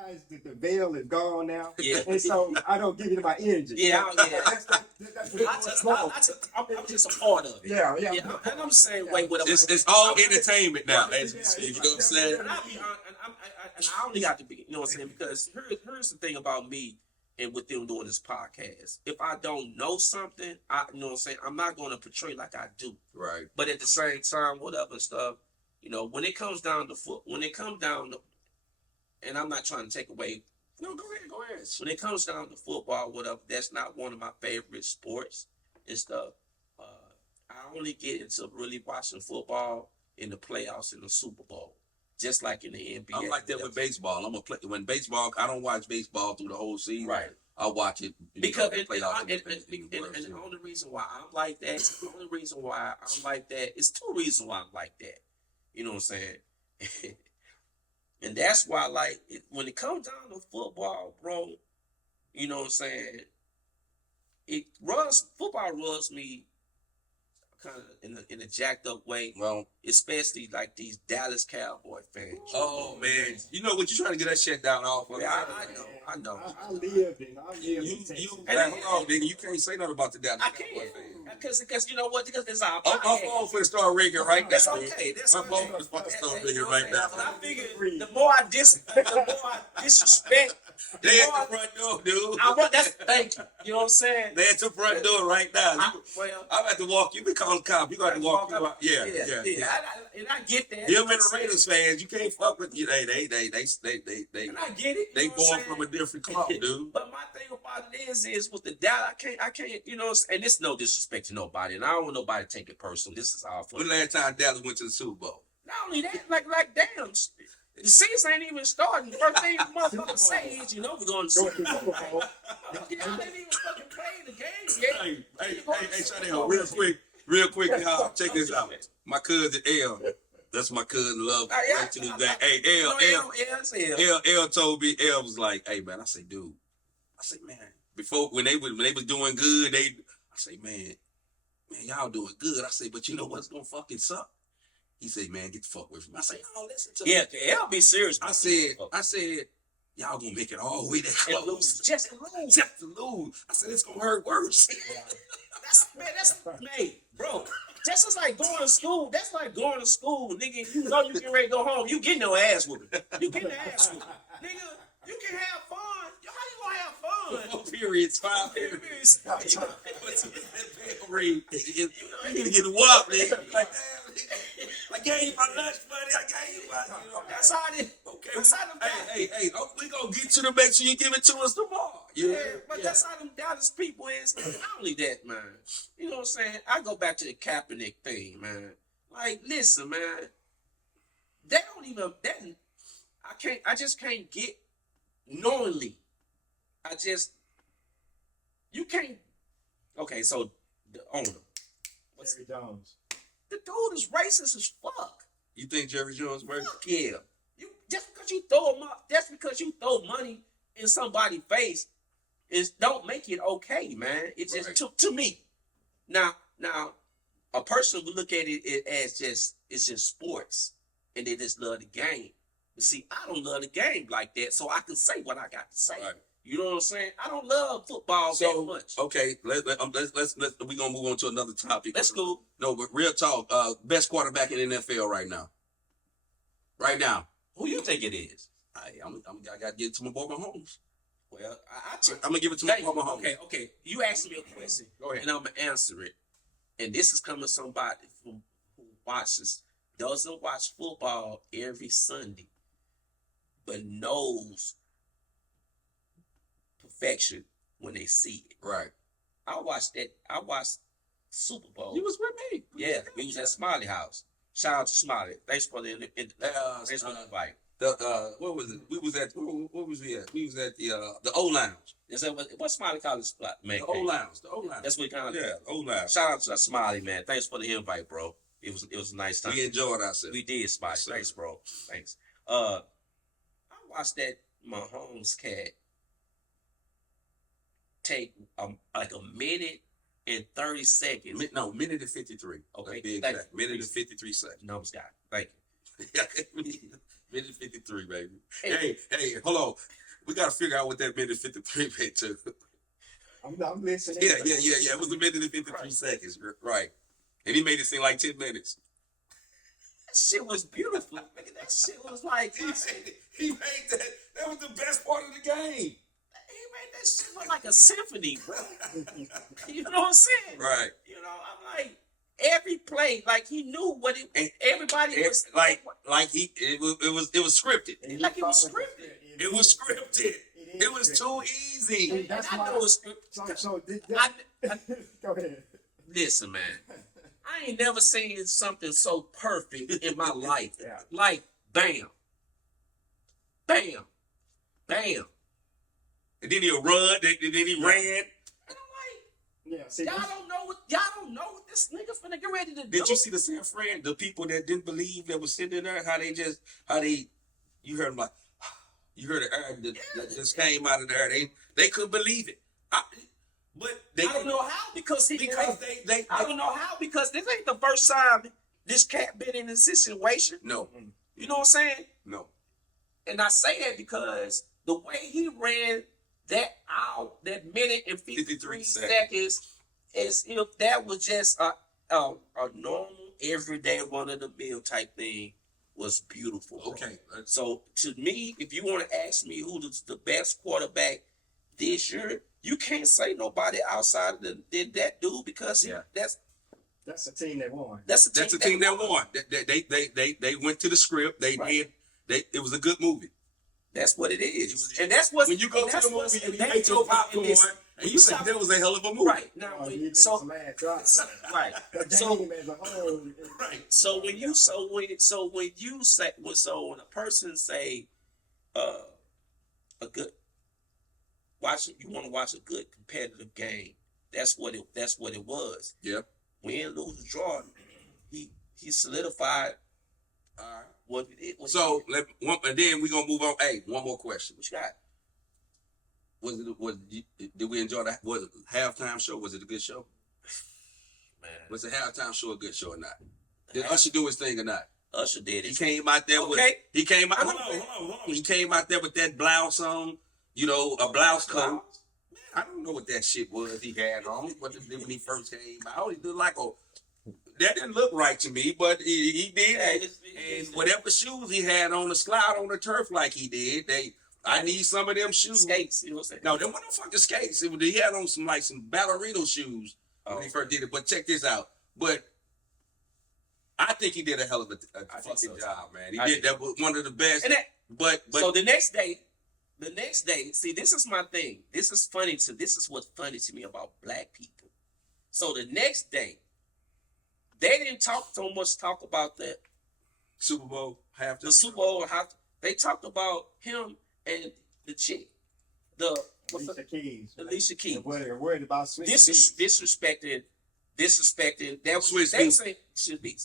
eyes, the veil is gone now. Yeah. And so I don't give it my energy. Yeah. I'm I'm just a part of it. Yeah. And I'm saying, wait, whatever. It's all entertainment now. You know what I'm saying? And I only got to be, you know what I'm saying? Because here's the thing about me and with them doing this podcast. If I don't know something, you know what I'm saying, I'm not going to portray like I do. Right. But at the same time, whatever stuff, when it comes down to, and I'm not trying to take away. No, go ahead. When it comes down to football, whatever, that's not one of my favorite sports and stuff. I only get into really watching football in the playoffs in the Super Bowl, just like in the NBA. I'm like that with baseball. I'm gonna play when baseball. I don't watch baseball through the whole season. Right. I watch it because the playoffs. And the only reason why I'm like that, is two reasons why I'm like that. You know what I'm saying? And that's why, like, when it comes down to football, bro, you know what I'm saying? Football rubs me kind of in a jacked up way. Well, especially like these Dallas Cowboy fans. Oh man, you know what? You trying to get that shit down off of? Yeah, I know. I lived in Texas. Hold on, nigga. You can't say nothing about the Dallas I Cowboy can't. fans. Because you know what? Because there's our My phone for the start ringing right now. That's okay. My phone for the start ringing right now. But I figured the more I disrespect, they at the front door, dude. Thank you. You know what I'm saying? They at the front door right now. I'm at to walk. You been calling the cop. You got to walk you out. Yeah. And I get that. Them and the Raiders fans, you can't fuck with you. They. And I get it. They born from a different club, dude. But my thing about it is with the Dallas, I can't, and it's no disrespect to nobody, and I don't want nobody to take it personal. This is all fun. When last time Dallas went to the Super Bowl? Not only that, like damn, the season ain't even starting. The first thing the motherfucker say is, we're going to Super Bowl. Y'all ain't even fucking playing the game yet. Hey, Chanel, real quick, y'all, check this out. My cousin L, that's my cousin, love. Hey, L told me, L was like, hey, man, I say, dude, man, before, when they was doing good, I say, man, y'all doing good. I say, but you know what's gonna fucking suck? He said, man, get the fuck away from me. I say, no, listen to me. Yeah, L be serious. I said, y'all gonna make it all the way that close. Just to lose. I said, it's gonna hurt worse. Bro. That's just like going to school. That's like going to school, nigga. You know you get ready to go home. You getting your ass whooped. You getting the ass whooped. Nigga, you can have fun. How you gonna have fun? 4 periods, 5 periods. You need to get whooped, nigga. Like, I gave you my lunch money. I gave you my, That's how it is. Okay. Hey, we gonna get you to make sure you give it to us tomorrow. But that's how them Dallas people is. Not only that, man. You know what I'm saying? I go back to the Kaepernick thing, man. Like, listen, man. They don't even. I just can't get knowingly. You can't. Okay, so the owner. Jerry Jones. The dude is racist as fuck. You think Jerry Jones racist? Fuck yeah. Just because you throw money in somebody's face, don't make it okay, man. It's just to me. Now, a person would look at it as it's just sports, and they just love the game. But see, I don't love the game like that, so I can say what I got to say. Right. You know what I'm saying? I don't love football that much. Okay, let's we gonna move on to another topic. Let's go. No, but real talk. Best quarterback in the NFL right now. Right now. Who you think it is? I got to give it to my boy Mahomes. Well, I'm gonna give it to my boy Mahomes. Okay. You asked me a question. Go ahead. And I'm gonna answer it. And this is coming from somebody who doesn't watch football every Sunday, but knows perfection when they see it. Right. I watched Super Bowl. You was with me. Yeah, we was at Smiley House. Shout out to Smiley. Thanks for the thanks for the invite. What was it? We was at what was we at? We was at the old lounge. Is that what Smiley College spot, man? The old lounge. The old lounge. That's what we kind of the old lounge. Shout out to Smiley, man. Thanks for the invite, bro. It was a nice time. We enjoyed ourselves. We did, Smiley. Yes, Thanks, bro. Thanks. I watched that Mahomes cat take like a minute and 30 seconds. Minute and 53. Okay, be exact. Minute and 53 seconds. Numbers guy. Thank Minute and 53, baby. Hey, hold on. We got to figure out what that minute 53 meant too. I'm listening. Yeah. It was a minute and 53 seconds. Right. And he made it seem like 10 minutes. That shit was beautiful. That shit was like He made that. That was the best part of the game. He made that shit look like a symphony, bro. You know what I'm saying? Right. You know, I'm like, every play, like he knew what it. And everybody was like it was scripted. Like it was scripted. It was scripted. It was too easy. And that's I why. know it's scripted. So go ahead. Listen, man. I ain't never seen something so perfect in my life. Yeah. Like, bam, bam, bam. And then he'll run. Then he ran. And I'm like, Yeah. See, y'all don't know what this nigga finna get ready to do. Did you see the San Fran? The people that didn't believe that was sitting there, you heard them like, you heard the air that just came out of there. They couldn't believe it. I don't know how because they I don't know how because this ain't the first time this cat been in this situation. No. You know what I'm saying? No. And I say that because the way he ran that minute and 53 seconds is if that was just a normal everyday run of the mill type thing was beautiful. Bro. Okay. So to me, if you want to ask me who's the best quarterback this year, you can't say nobody outside of that dude because that's a team that won. That's a team that won. They went to the script. They did. It was a good movie. That's what it is. And that's what when you go to the movie and you make your popcorn and you say that was a hell of a movie. Right. Now so when a person say a good you want to watch a good competitive game, that's what it was. Yep. Win, lose, draw, he solidified what it was. So and then we're gonna move on. Hey, one more question. What you got? Did we enjoy that? Was it a halftime show? Was it a good show? Man. Was the halftime show a good show or not? Did Usher do his thing or not? Usher did it. He came out there with hold on. He came out there with that blouse on, a blouse coat. Man, I don't know what that shit was he had on, but when he first came out, he looked like that didn't look right to me, but he did. And whatever shoes he had on to slide on the turf like he did, I need some of them shoes. Skates, you know what I'm saying? No, them weren't no fucking skates. He had on some ballerino shoes when he first did it. But check this out. But I think he did a hell of a fucking job, man. He did that was one of the best. But so the next day, see, this is my thing. This is what's funny to me about black people. So the next day, they didn't talk about the Super Bowl halftime. The Super Bowl they talked about him and the chick, Alicia Keys. Alicia Keys. Worried about disrespected. That was Swiss they say should be.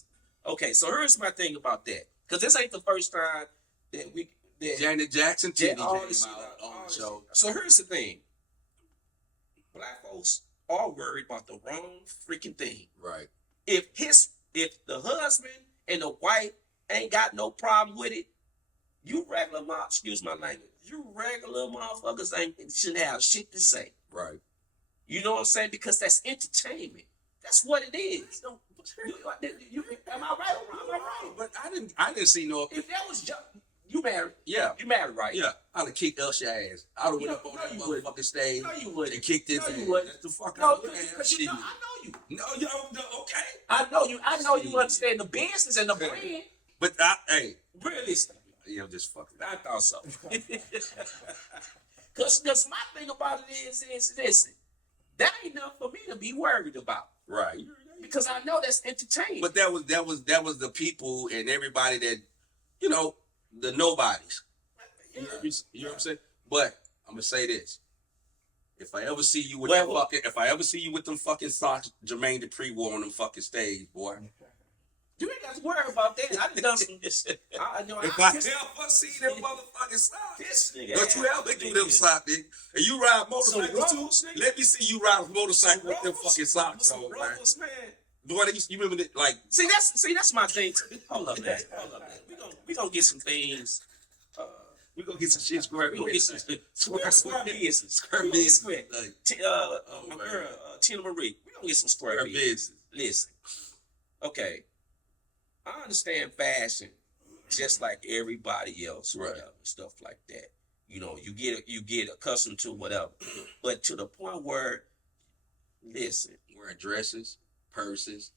Okay, so here's my thing about that, because this ain't the first time that Janet Jackson came out on the show. So here's the thing: black folks are worried about the wrong freaking thing. Right. If the husband and the wife ain't got no problem with it, you regular excuse my language, you regular motherfuckers shouldn't have shit to say. Right. You know what I'm saying? Because that's entertainment. That's what it is. Am I right or am I right? But I didn't see no. If that was just you married, yeah, you married, right? Yeah, I'd have kicked Usher ass. I'd have went up on that motherfucking stage. No, you wouldn't. And kicked his ass. You wouldn't. That's the fuck no, because I know you. No, okay. I know you. I know you understand the business and the brand. But really, I'm just fucking. I thought so. Because my thing about it is listen, that ain't enough for me to be worried about. Right. Because I know that's entertaining. But that was the people and everybody that, you know, the nobodies. Yeah. You know what I'm saying? But I'm gonna say this. If I ever see you with them fucking socks Jermaine Dupri wore on them fucking stage, boy. You ain't got to worry about that. I done some. I know. If I ever see them motherfucking socks, this nigga. don't you ever do them socks, nigga. And you ride motorcycles too. Let me see you ride a motorcycle with them fucking socks on, man. Boy, you remember that? Like, see, that's my thing. Hold up, man. We gonna get some things. we gonna get some shit square. We gonna get some square business. Square business. My girl, Tina Marie. We gonna get some square business. Listen, okay. I understand fashion, just like everybody else, right? Whatever, stuff like that. You know, you get accustomed to whatever, but to the point where, listen, wearing dresses, purses.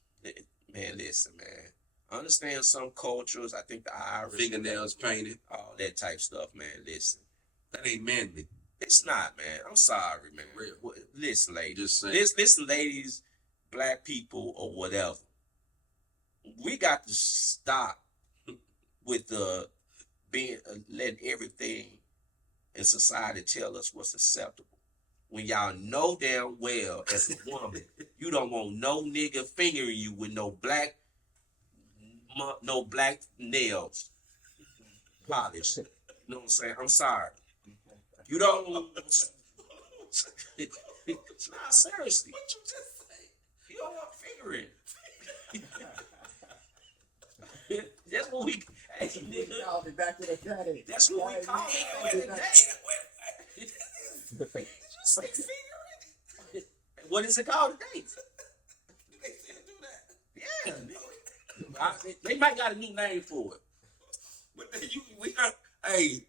Man, listen, man. I understand some cultures. I think the Irish, fingernails painted, all that type stuff, man. Listen, that ain't manly. It's not, man. I'm sorry, man. Real. Listen, ladies. Just saying. Listen, ladies, black people or whatever. We got to stop with the letting everything in society tell us what's acceptable. When y'all know damn well as a woman, you don't want no nigga fingering you with no black nails polish. You know what I'm saying? I'm sorry. You don't. Nah, seriously. What you just say? You don't want fingering. That's what we. Hey, nigga. Back to the day. That's what we call it. Did you say fingering? What is it called today? They still do that. Yeah. They might got a new name for it. But we got. Hey,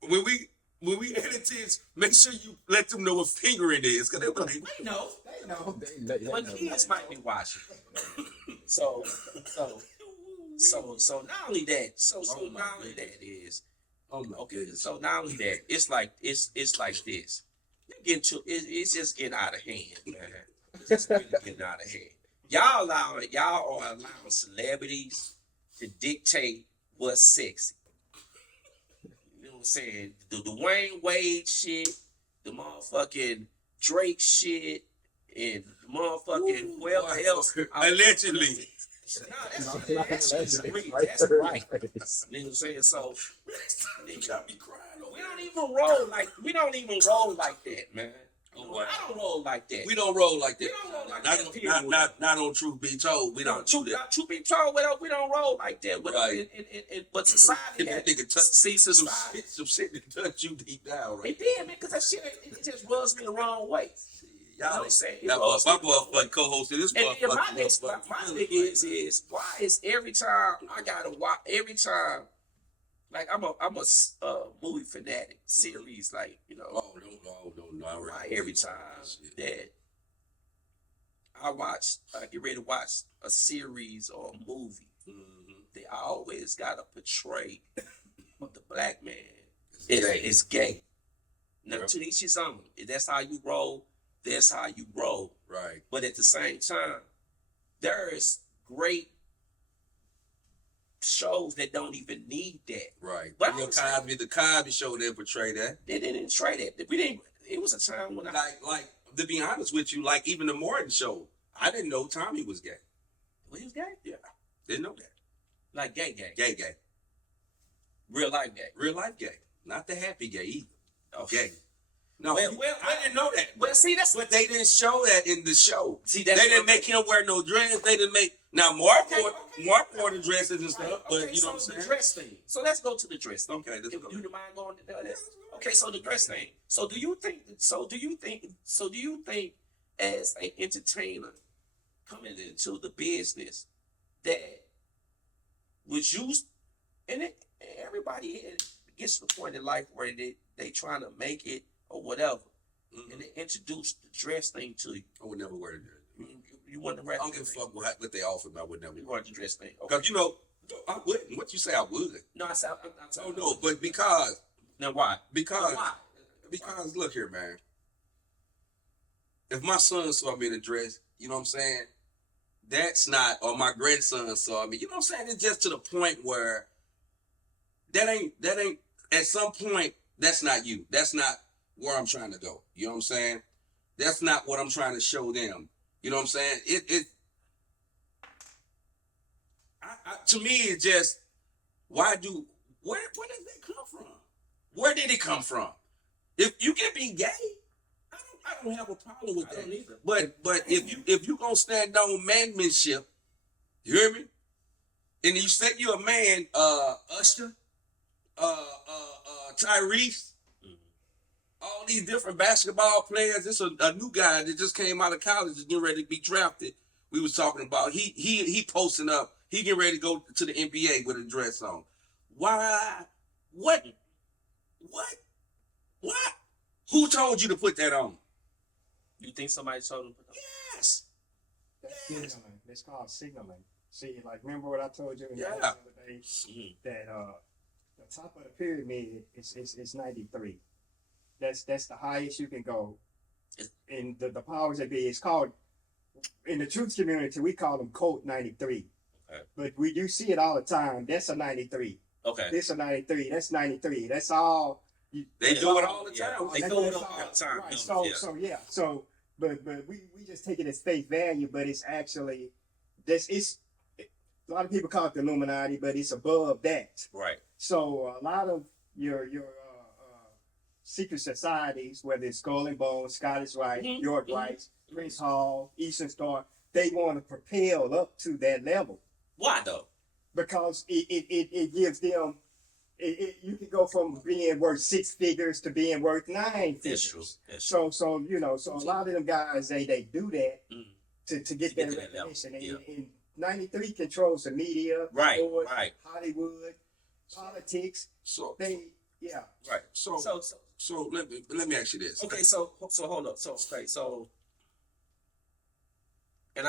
when we edit this, make sure you let them know what fingering is, cause they'll be like, they know. They know. But kids might be watching. So not only that. So not only that is. Okay. So not only that, it's like this. It's just getting out of hand, man. It's just really getting out of hand. Y'all are allowing celebrities to dictate what's sexy. You know what I'm saying? The Dwayne Wade shit, the motherfucking Drake shit, and the motherfucking whoever else. Allegedly. No, that's real. That's right. You know what I'm saying? So You got me crying. we don't even roll like that, man. Well, I don't roll like that. We don't roll like that. We don't roll like that. Not on truth be told. We don't do that. Truth be told, we don't roll like that. But, Right. but society That nigga touch some shit that touch you deep down, right? It did, man, because that shit it just rubs me the wrong way. You know what I'm saying? My motherfucking co-host in this and motherfucker. my thing is why is every time I gotta watch like I'm a movie fanatic series, like, you know. Oh no. Every time that I get ready to watch a series or a movie, they always gotta portray the black man is gay. Now, to each his own. If that's how you roll, that's how you roll. Right. But at the same time, there's great shows that don't even need that. Right. But the Cosby show didn't portray that. They didn't portray that. We didn't. It was a time when like to be honest with you, like even the Morton show, I didn't know Tommy was gay. Well, he was gay. Yeah, didn't know that. Like gay. Gay. Real life gay. Real life gay. Not the happy gay either. Oh. Gay. No, well, I didn't know that. Well, see, but they didn't show that in the show. See, they didn't make him wear no dress. They didn't make Mark wore the dresses and stuff. But you know what I'm saying? The dress thing. So let's go to the dress thing. Okay, let's go. Do you mind going to that? Okay, so the dress thing. So do you think as an entertainer coming into the business that was used, and everybody gets to the point in life where they trying to make it or whatever, and they introduce the dress thing to you. I would never wear the dress. You wouldn't wear. I don't give a fuck what they offer me. I would never wear the dress thing. Because you know, I wouldn't. What you say? I would. No, I said. Oh no, but because. Now why? Because look here, man. If my son saw me in a dress, you know what I'm saying? that's not, or my grandson saw me. You know what I'm saying? It's just to the point where that ain't at some point, that's not you. That's not where I'm trying to go. You know what I'm saying? That's not what I'm trying to show them. You know what I'm saying? To me, it's just, where does that come from? Where did it come from? If you can be gay, I don't have a problem with that. I don't either. But if you gonna stand on manmanship, you hear me? And you say you're a man, Usher, Tyrese, all these different basketball players. This is a new guy that just came out of college is getting ready to be drafted. We was talking about he posting up. He getting ready to go to the NBA with a dress on. Why? What? Who told you to put that on? You think somebody told him to put that on? Yes. That's signaling. It's called signaling. See, like, remember what I told you in the Yeah. other day? That the top of the pyramid is 93. That's the highest you can go. And the powers that be, it's called, in the truth community, we call them code 93. Okay. But we do see it all the time. That's a 93. Okay. This a 93. That's 93. That's all. They do it all the time. Yeah. They That's throw it all- up all the time. Right. Yeah. So but we just take it as face value, but it's actually a lot of people call it the Illuminati, but it's above that. Right. So a lot of your secret societies, whether it's Skull and Bones, Scottish Rite, Mhm. York Rites, Prince Hall, Eastern Star, they want to propel up to that level Why though? because it gives them. You can go from being worth 6 figures to being worth 9 That's figures. true. That's true. So a lot of them guys they do that Mm. to get To get that to that level, recognition. yeah. And 93 controls the media, Right, sports, right. Hollywood, politics. So Right. so let me ask you this. Okay, so hold up. And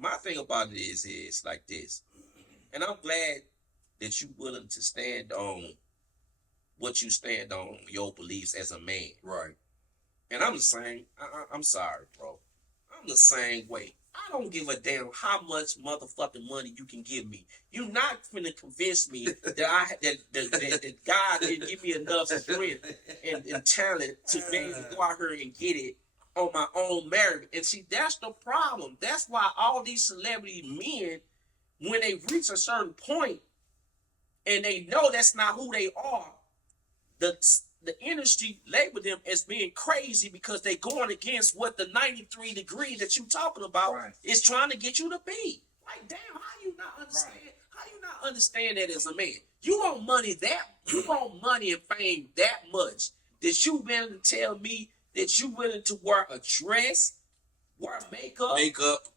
my thing about it is like this. And I'm glad that you're willing to stand on what you stand on, your beliefs as a man. Right. And I'm the same. I'm sorry, bro. I'm the same way. I don't give a damn how much motherfucking money you can give me. You're not finna convince me that God didn't give me enough strength and talent to be able to go out here and get it on my own merit. And see, that's the problem. That's why all these celebrity men, when they reach a certain point and they know that's not who they are, the industry labeled them as being crazy because they going against what the 93 degree that you talking about is trying to get you to be. Like, damn, how you not understand? Right. How you not understand that as a man? You want money and fame that much that you willing to tell me that you willing to wear a dress, wear Makeup,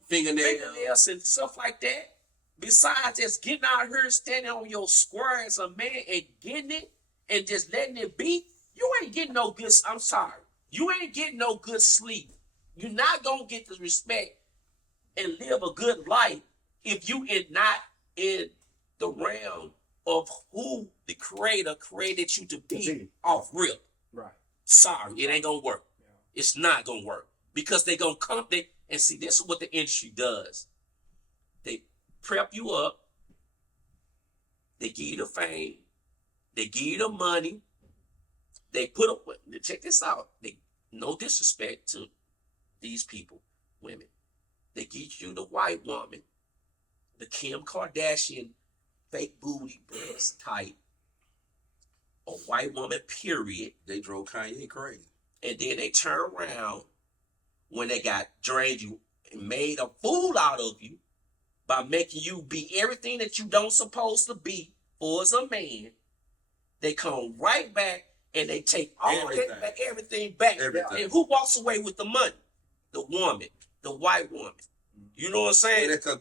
fingernails, and stuff like that. Besides just getting out here, standing on your square as a man and getting it and just letting it be, you ain't getting no good. I'm sorry, you ain't getting no good sleep. You're not gonna get the respect and live a good life if you are not in the realm of who the creator created you to be off rip. Right. Sorry, it ain't gonna work. Yeah. It's not gonna work because they gonna come there and see. This is what the industry does. They prep you up. They give you the fame. They give you the money. They put up. Check this out. They no disrespect to these people, women. They give you the white woman, the Kim Kardashian, fake booty breast type, a white woman. Period. They drove Kanye crazy. And then they turn around when they got drained you and made a fool out of you by making you be everything that you don't supposed to be for as a man. They come right back and they take everything back. Everything. And who walks away with the money? The woman, the white woman. You know what I'm saying? Because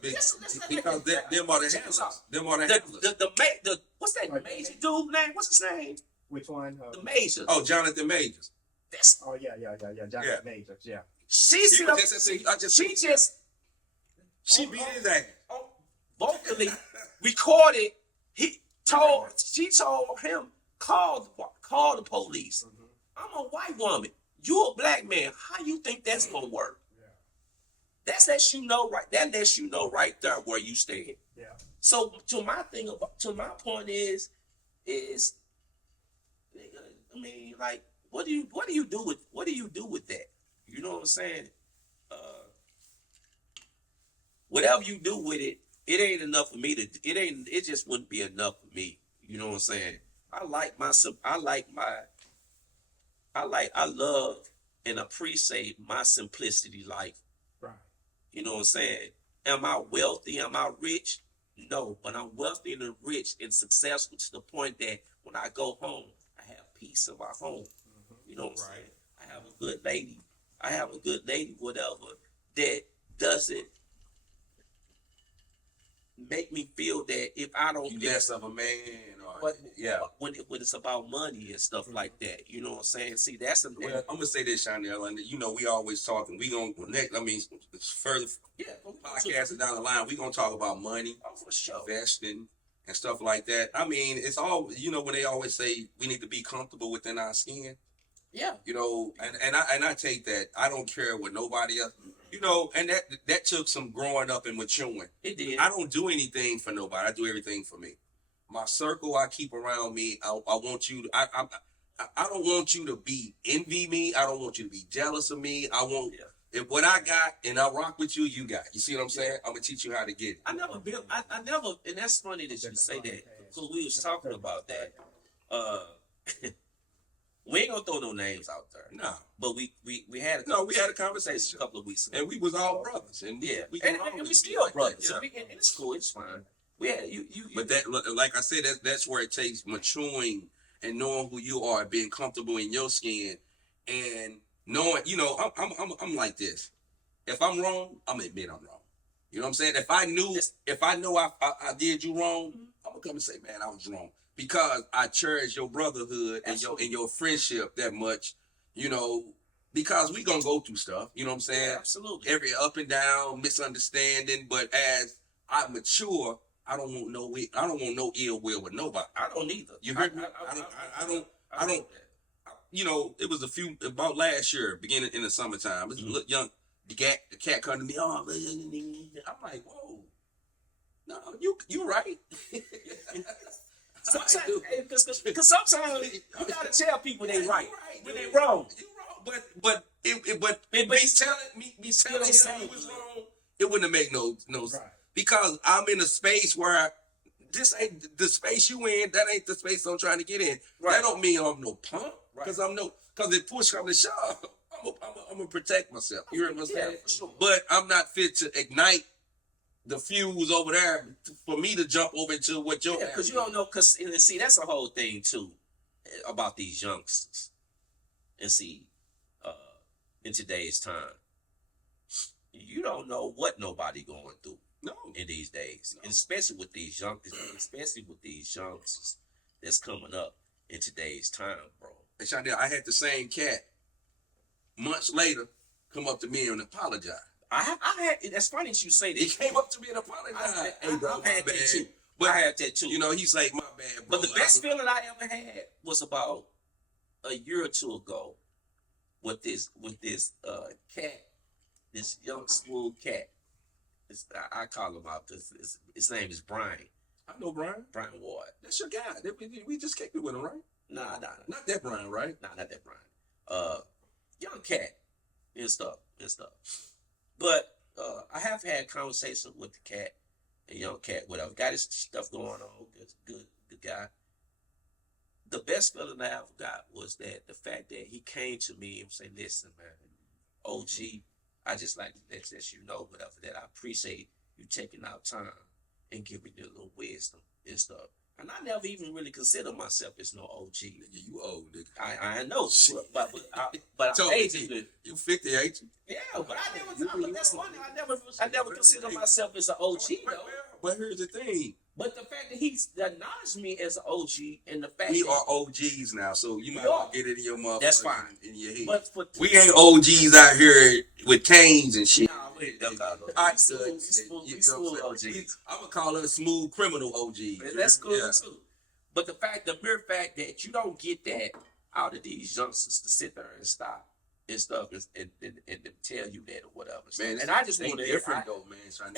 them are the handlers. Them are the handlers. What's that major dude name? What's his name? Which one? The major. Oh, Jonathan Majors. Oh yeah. Jonathan Majors. Yeah. She beat his ass. Vocally recorded. She told him, call the police. I'm a white woman. You a black man. How you think that's gonna work? That lets you know right there where you stand. Yeah. So to my point is, I mean, like, what do you do with that? You know what I'm saying? Whatever you do with it, it ain't enough for me it just wouldn't be enough for me. You know what I'm saying? I love and appreciate my simplicity life. Right. You know what I'm saying? Am I wealthy? Am I rich? No, but I'm wealthy and rich and successful to the point that when I go home, I have peace in my home. You know what I'm saying? I have a good lady, whatever, that doesn't make me feel that if I don't You less of a man, or when it's about money and stuff like that, you know what I'm saying? See, that's well, I'm gonna say this, Chanel, and you know we always talking. We gonna next. I mean, further podcasts down the line, we gonna talk about money, for sure, investing, and stuff like that. I mean, it's all when they always say we need to be comfortable within our skin. Yeah. And I take that. I don't care what nobody else. And that took some growing up and maturing. It did. I don't do anything for nobody. I do everything for me. My circle I keep around me. I want you to. I don't want you to be envy me. I don't want you to be jealous of me. I want if what I got and I rock with you, you got. You see what I'm saying? I'm gonna teach you how to get it. I never, and that's funny that you say that because we was talking about that. We ain't gonna throw no names out there. No. But we had a conversation a couple of weeks ago. And we was all brothers. And we still brothers. And it's cool, it's fine. We had you But that, like I said, that's where it takes maturing and knowing who you are, being comfortable in your skin, and knowing, I'm like this. If I'm wrong, I'm gonna admit I'm wrong. You know what I'm saying? If I know I did you wrong, I'm gonna come and say, man, I was wrong. Because I cherish your brotherhood and your friendship that much, because we gonna go through stuff, you know what I'm saying? Yeah, absolutely. Every up and down, misunderstanding, but as I mature, I don't want no ill will with nobody. I don't either. You heard me? I don't. It was about last year, beginning in the summertime. This little young the cat come to me. Oh, I'm like, whoa, no, you right. Because sometimes you gotta tell people they right when they wrong. You wrong, but me telling him he was wrong, it wouldn't make no sense. Because I'm in a space where this ain't the space you in. That ain't the space I'm trying to get in. Right. That don't mean I'm no punk. Because if push comes to shove, I'm gonna protect myself. You hear what I'm saying? Sure. But I'm not fit to ignite the fuse over there for me to jump over into what you're. Because you don't know. Because see, that's the whole thing too about these youngsters. And see, in today's time, you don't know what nobody going through. No. In these days, and especially with these youngsters that's coming up in today's time, bro. And Chanel, I had the same cat months later come up to me and apologize. I had. That's funny that you say that. He came up to me and apologized. I had that too. But I had that too. He's like, my bad, bro. But the best feeling I ever had was about a year or two ago with this cat, this young smooth cat. I call him out because his name is Brian. I know Brian. Brian Ward. That's your guy. We just kicked it with him, right? Nah. Not that Brian, right? Nah, not that Brian. Young cat and stuff. But I have had conversations with the cat, a young cat, whatever. Got his stuff going on. Good guy. The best feeling I ever got was that the fact that he came to me and said, listen, man, OG, I just like to let you know, whatever, that I appreciate you taking out time and giving me a little wisdom and stuff. And I never even really consider myself as no OG. Nigga, you old, nigga. I know, but I age it. You 50, ain't you? Yeah, but that's funny. I never consider myself as an OG, though. But here's the thing. But the fact that he's acknowledged me as an OG, and the fact we are OGs now, so you might want to get it in your motherfucker. That's fine. In your head. But we ain't OGs out here with canes and shit. Nah, we smooth OGs. I'm gonna call us smooth criminal OGs. That's cool too. But the mere fact that you don't get that out of these youngsters to sit there and stop and stuff, and tell you that or whatever. Man, and I just they want to different though, man. Son.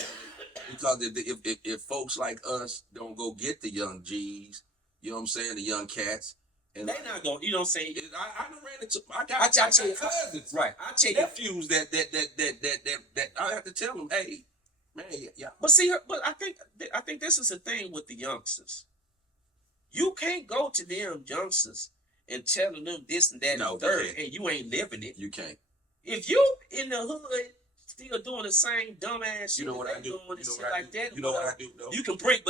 Because if folks like us don't go get the young G's, you know what I'm saying, the young cats, and they not going. You know what I'm saying? I done ran into I got cousins, Right. I tell you. nephews that I have to tell them, hey, man, yeah. But see, but I think this is the thing with the youngsters. You can't go to them youngsters and telling them this and that and third, and you ain't living it. You can't. If you in the hood still doing the same dumbass shit, You know what I do? Doing shit like that, You know what I do? Though? You can break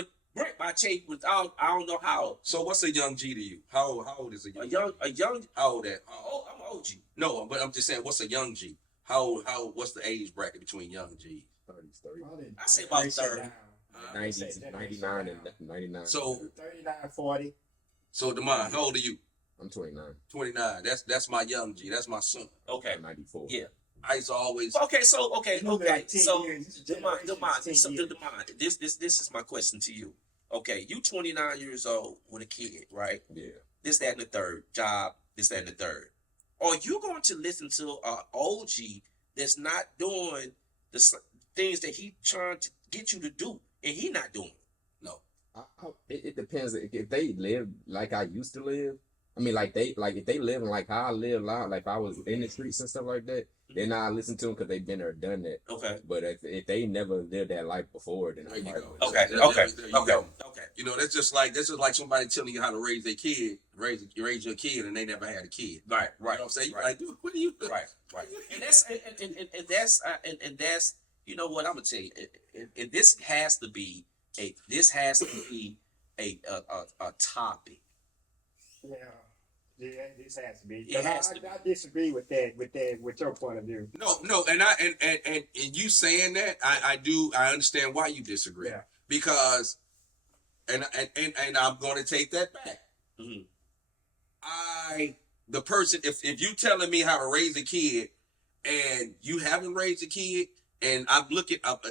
my chain without I don't know how. So what's a young G to you? How old is a young? How old that? Oh, I'm OG. No, but I'm just saying, what's a young G? What's the age bracket between young G's? 30. I say about 30. 90s, 99 and 99. So 39, 40. So Demond, how old are you? I'm 29. 29. That's my young G. That's my son. Okay. I'm 94. Yeah. I used to always. Okay. So Like 10 So years. Demond, Generation is 10 years. this is my question to you. Okay, you 29 years old with a kid, right? Yeah. This, that, and the third job. This, that, and the third. Are you going to listen to an OG that's not doing the things that he trying to get you to do, and he not doing? No. It depends. If they live like I used to live, I mean, if they live like how I live, like if I was in the streets and stuff like that, then I listen to them because they've been there, done that. Okay. But if they never lived that life before, then There you go. Okay. There you go. Okay. You know, that's just like somebody telling you how to raise their kid, raise your kid, and they never had a kid. Right. You know what I'm saying? You're like, dude, what are you? Right. And that's you know what I'm gonna tell you. And this has to be a topic. Yeah, this has to be. It has to be. I disagree with your point of view. No, and you saying that, I understand why you disagree. Yeah. Because, and I'm going to take that back. Mm-hmm. The person, if you telling me how to raise a kid, and you haven't raised a kid, and I'm looking up,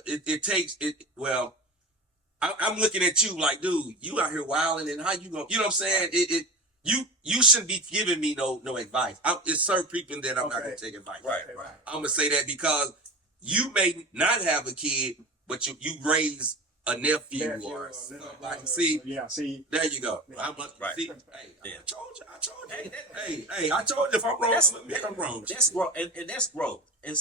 well, I'm looking at you like, dude, you out here wilding, and how you going? You know what I'm saying? You shouldn't be giving me no advice. It's certain people that I'm not gonna take advice. Right. I'm gonna say that because you may not have a kid, but you raise a nephew or somebody. See, there you go. Yeah. Right. See, Yeah. I told you. Hey, I told you if I'm wrong, I'm wrong. That's growth, and that's growth. And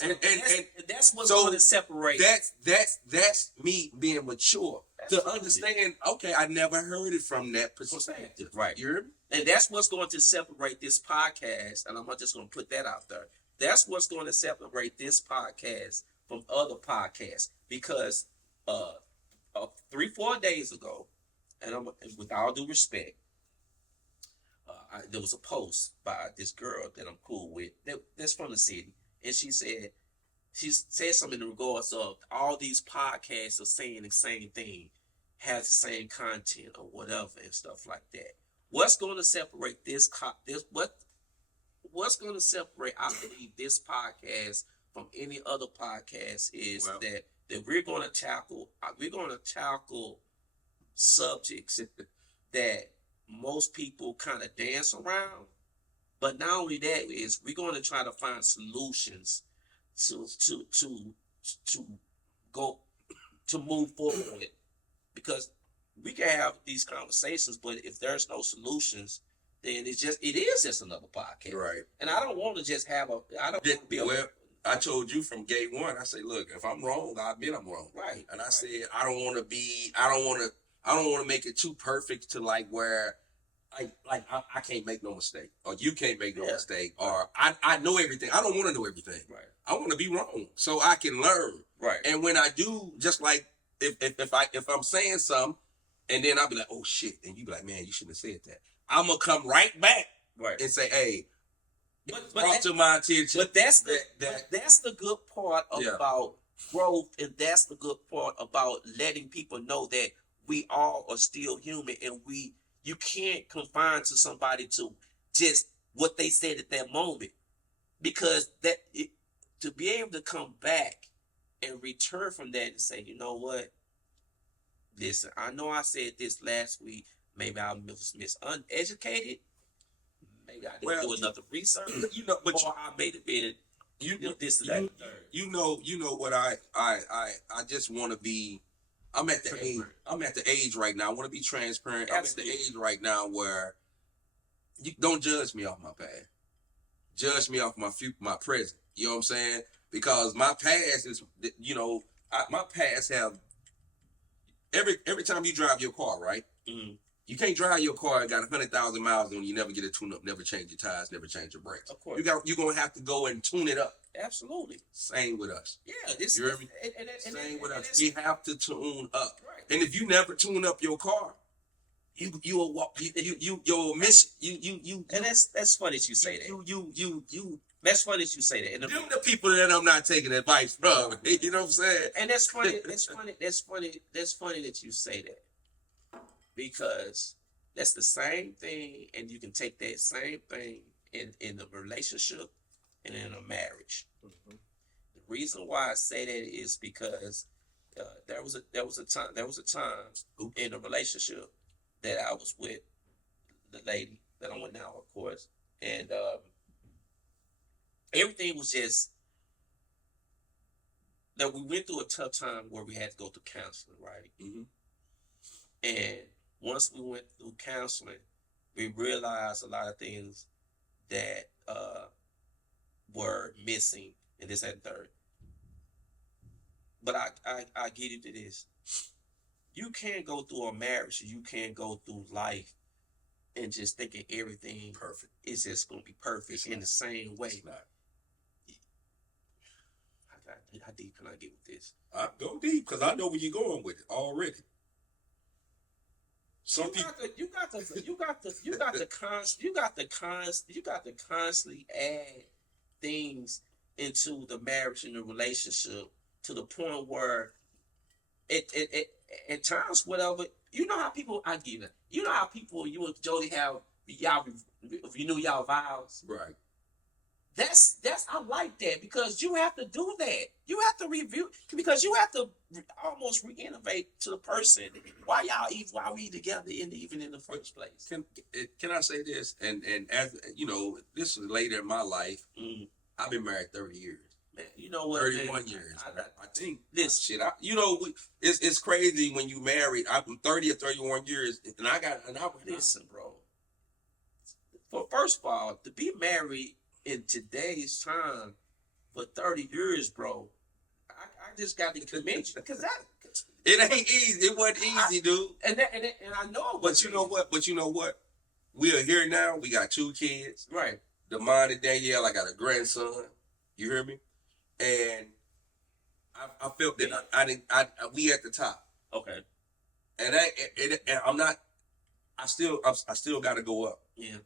that's what's so going to separate. That's me being mature to understand. Okay, I never heard it from that perspective. Right. You heard me? And that's what's going to separate this podcast, and I'm just going to put that out there. That's what's going to separate this podcast from other podcasts. Because 3-4 days ago, and with all due respect, there was a post by this girl that I'm cool with that's from the city, and she said something in regards of all these podcasts are saying the same thing, has the same content or whatever and stuff like that. What's going to separate what's going to separate, I believe, this podcast from any other podcast is that we're going to tackle subjects that most people kind of dance around. But not only that is we're going to try to find solutions to move forward, because we can have these conversations, but if there's no solutions, then it is just another podcast. Right. And I don't want to just have I told you from day one, I say, look, if I'm wrong, I admit I'm wrong. Right. And I said, I don't want to make it too perfect to like where I can't make no mistake, or you can't make no mistake, or I know everything. I don't want to know everything. Right. I want to be wrong so I can learn. Right. And when I do, just like if I'm saying something, and then I'll be like, oh shit, and you be like, man, you shouldn't have said that. I'm gonna come right back and say, hey, brought to my attention. But that's the good part about growth, and that's the good part about letting people know that we all are still human, and you can't confine to somebody to just what they said at that moment, because to be able to come back and return from that and say, you know what, listen, I know I said this last week, maybe I was miseducated, maybe I didn't do enough research. But or I made it been this and that. and the third. you know what I just want to be. I'm at the age right now. I want to be transparent. Absolutely. I'm at the age right now where you don't judge me off my past. Judge me off my present. You know what I'm saying? Because my past is, my past have every time you drive your car, right? Mm-hmm. You can't drive your car and got 100,000 miles on you never get a tune up, never change your tires, never change your brakes. Of course. You're gonna have to go and tune it up. Absolutely. Same with us. Yeah. You hear me? Same with us. We have to tune up. Right. And if you never tune up your car, you'll miss you. And that's funny that you say that. You. That's funny that you say that. And Them the people that I'm not taking advice from. You know what I'm saying? And that's funny. That's funny that you say that, because that's the same thing, and you can take that same thing in a relationship and in a marriage. Mm-hmm. The reason why I say that is because there was a time in a relationship that I was with the lady that I'm with now, of course, and everything was just that we went through a tough time where we had to go through counseling, right? Mm-hmm. And once we went through counseling, we realized a lot of things that were missing in this and third. But I get into this. You can't go through a marriage, you can't go through life and just thinking everything Perfect. is just going to be perfect in the same way. It's not. How deep can I get with this? I go deep because I know where you're going with it already. Some people. You got to constantly add things into the marriage and the relationship to the point where it at times, whatever, you know how people, I give it, you know how people, you and Jody have y'all renew y'all vows. Right. That's I like that, because you have to do that. You have to review, because you have to almost re-innovate to the person why we together even in the first place. Can I say this? And as you know, this was later in my life. Mm. I've been married 30 years. Man, you know what? 31 years. I think this shit. It's crazy when you married. I'm 30 or 31 years, and I listen, bro. For first of all, to be married in today's time for 30 years, bro, I just got to commend you, because it ain't easy. It wasn't easy, dude. And I know. But you know what? We are here now. We got 2 kids. Right. Damon and Danielle. I got a grandson. You hear me? And I felt that we at the top. Okay. And I'm not. I still got to go up. Yeah.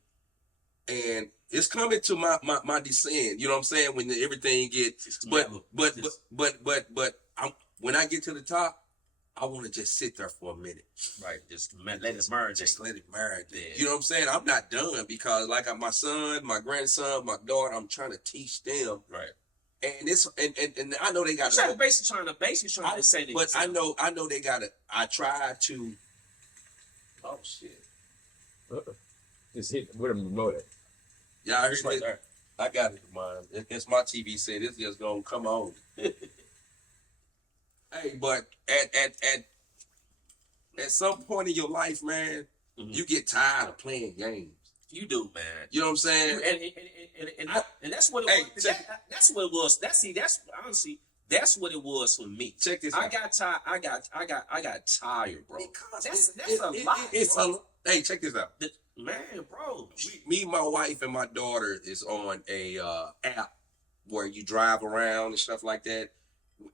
And it's coming to my descent. You know what I'm saying? When everything gets, but when I get to the top, I want to just sit there for a minute. Right. Just let it merge. Just let it merge. Yeah. You know what I'm saying? I'm not done, because like my son, my grandson, my daughter, I'm trying to teach them. Right. And it's and I know they got to basically trying to say that. But I know they got to. I try to. Oh shit! Just hit with a remote. Yeah, I heard right it. there. I got it, man. It's my TV set. It's just gonna come on. Hey, but at some point in your life, man, Mm-hmm. you get tired of playing games. You do, man. You know what I'm saying? And that's what it was. That's what it was. That's honestly, that's what it was for me. Check this out. I got tired. I got tired, bro. Because that's a lot. Hey, check this out. Man, bro. Me, my wife, and my daughter is on a app where you drive around and stuff like that.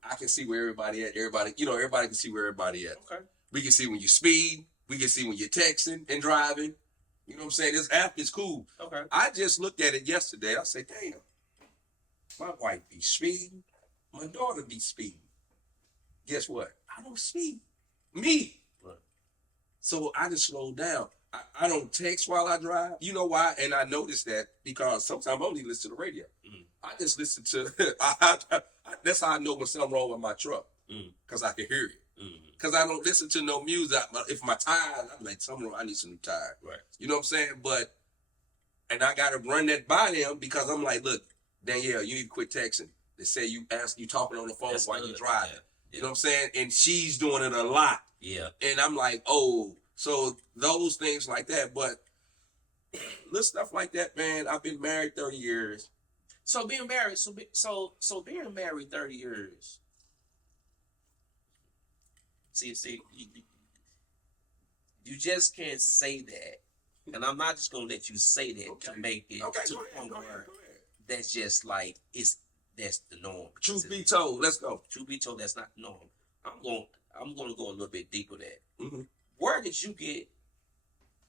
I can see where everybody at. Everybody can see where everybody at. Okay. We can see when you speed. We can see when you're texting and driving. You know what I'm saying? This app is cool. Okay. I just looked at it yesterday. I said, damn, my wife be speeding. My daughter be speeding. Guess what? I don't speed. Me. Right. So I just slowed down. I don't text while I drive. You know why? And I noticed that because sometimes I only listen to the radio. Mm. I just listen to, that's how I know when something wrong with my truck. Because I can hear it. Because I don't listen to no music. If my tires, I'm like, something wrong, I need some new tires. Right. You know what I'm saying? But And I got to run that by them because I'm like, look, Danielle, you need to quit texting. They say you talking on the phone That's while good. you're driving. Yeah. You know what I'm saying? And she's doing it a lot. Yeah. And I'm like, oh, so those things like that. But little stuff like that, man. I've been married 30 years. So being married, so being married 30 years. See, you just can't say that, and I'm not just gonna let you say that to make it to the point where that's just like that's the norm. Truth be told, let's go. Truth be told, that's not the norm. I'm gonna go a little bit deeper there. Mm-hmm. Where did you get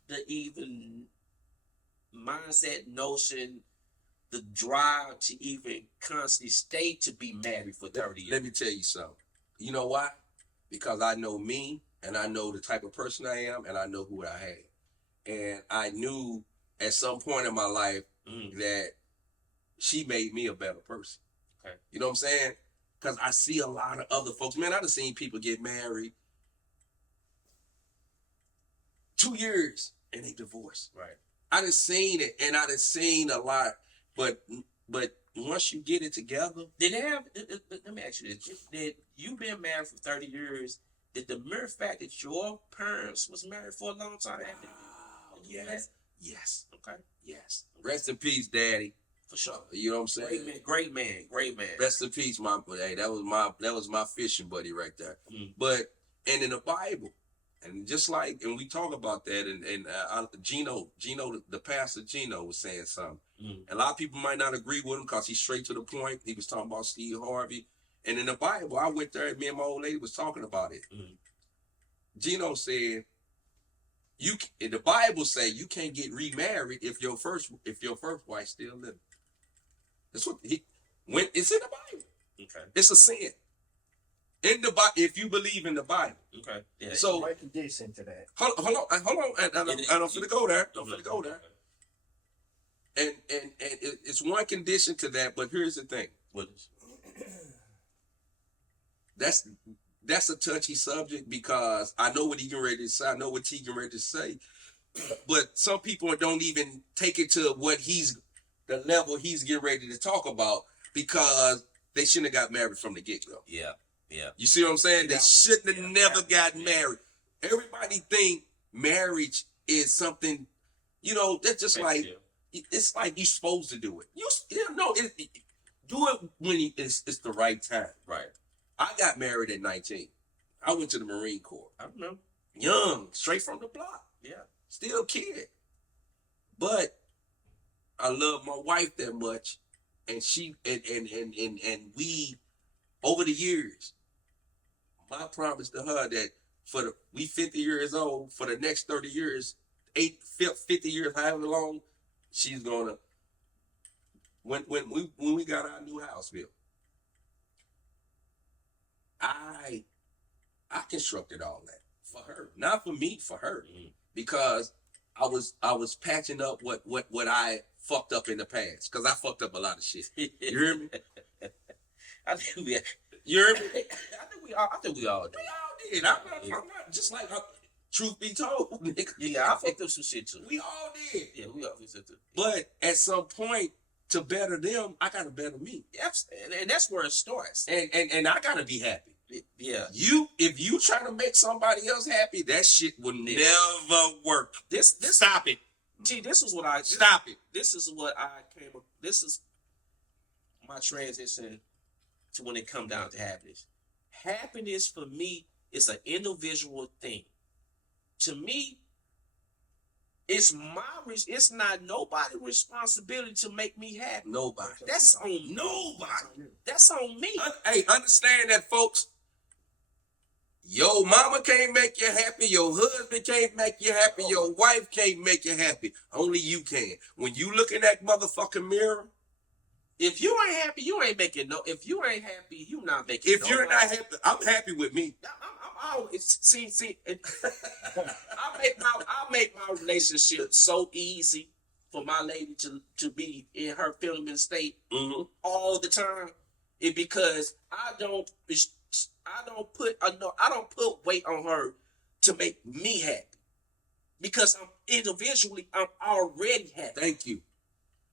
the even mindset, notion, the drive to even constantly stay to be married for 30 years? Let me tell you something. You know why? Because I know me, and I know the type of person I am, and I know who I am. And I knew at some point in my life that she made me a better person. Okay. You know what I'm saying? Because I see a lot of other folks. Man, I've seen people get married 2 years and they divorce. Right. I done seen it, and I done seen a lot. But once you get it together, Did they have? Let me ask you this: Did you been married for 30 years? Did the mere fact that your parents was married for a long time happen? Yes. Okay. Yes. Rest in peace, Daddy. For sure. You know what I'm saying? Great man. Rest in peace, my hey. That was my fishing buddy right there. Mm. But and in the Bible, and just like, and we talk about that, and Gino, the pastor Gino was saying something. Mm. A lot of people might not agree with him because he's straight to the point. He was talking about Steve Harvey, and in the Bible, I went there. Me and my old lady was talking about it. Mm. Gino said, in the Bible say you can't get remarried if your first wife still living. That's what it's in the Bible. Okay. It's a sin. In the Bible, if you believe in the Bible. Okay. Yeah. So What condition to that? hold on, and I'm finna go there. I'm finna go there. And it's one condition to that, but here's the thing. What is? That's a touchy subject because I know what he getting ready to say. I know what he getting ready to say, but some people don't even take it to the level he's getting ready to talk about because they shouldn't have got married from the get-go. Yeah. You see what I'm saying? They shouldn't have never got married. Everybody think marriage is something, that's just like, it's like you're supposed to do it. Do it when it's the right time. Right. I got married at 19. I went to the Marine Corps. I don't know. Young, straight from the block. Yeah. Still a kid. But I love my wife that much. And she and we over the years, my promise to her that we 50 years old, for the next 30 years, 50 years, however long, she's gonna when we got our new house built. I constructed all that for her, not for me, for her, because I was patching up what I fucked up in the past, because I fucked up a lot of shit. You hear me? I think we. You hear me? I think we all did. We all did. I'm not just like truth be told, nigga. Yeah, I fucked up some shit too. We all did. Yeah, we all fucked up too. But at some point, to better them, I gotta better me. Yes, and that's where it starts. And I gotta be happy. Yeah. If you try to make somebody else happy, that shit will never work. This Stop it. See, this is what I Stop it. This is what I came up. This is my transition to when it come down to happiness. Happiness for me is an individual thing. To me, it's not nobody's responsibility to make me happy. Nobody. That's on Nobody. That's on me. Hey, understand that, folks. Your mama can't make you happy. Your husband can't make you happy. Your wife can't make you happy. Only you can. When you look in that motherfucking mirror, If you ain't happy, you ain't making no. If you ain't happy, you not making. if you're not happy, I'm happy with me. I'm always see. I make my relationship so easy for my lady to be in her feeling state all the time. It because I don't put weight on her to make me happy because individually, I'm already happy. Thank you.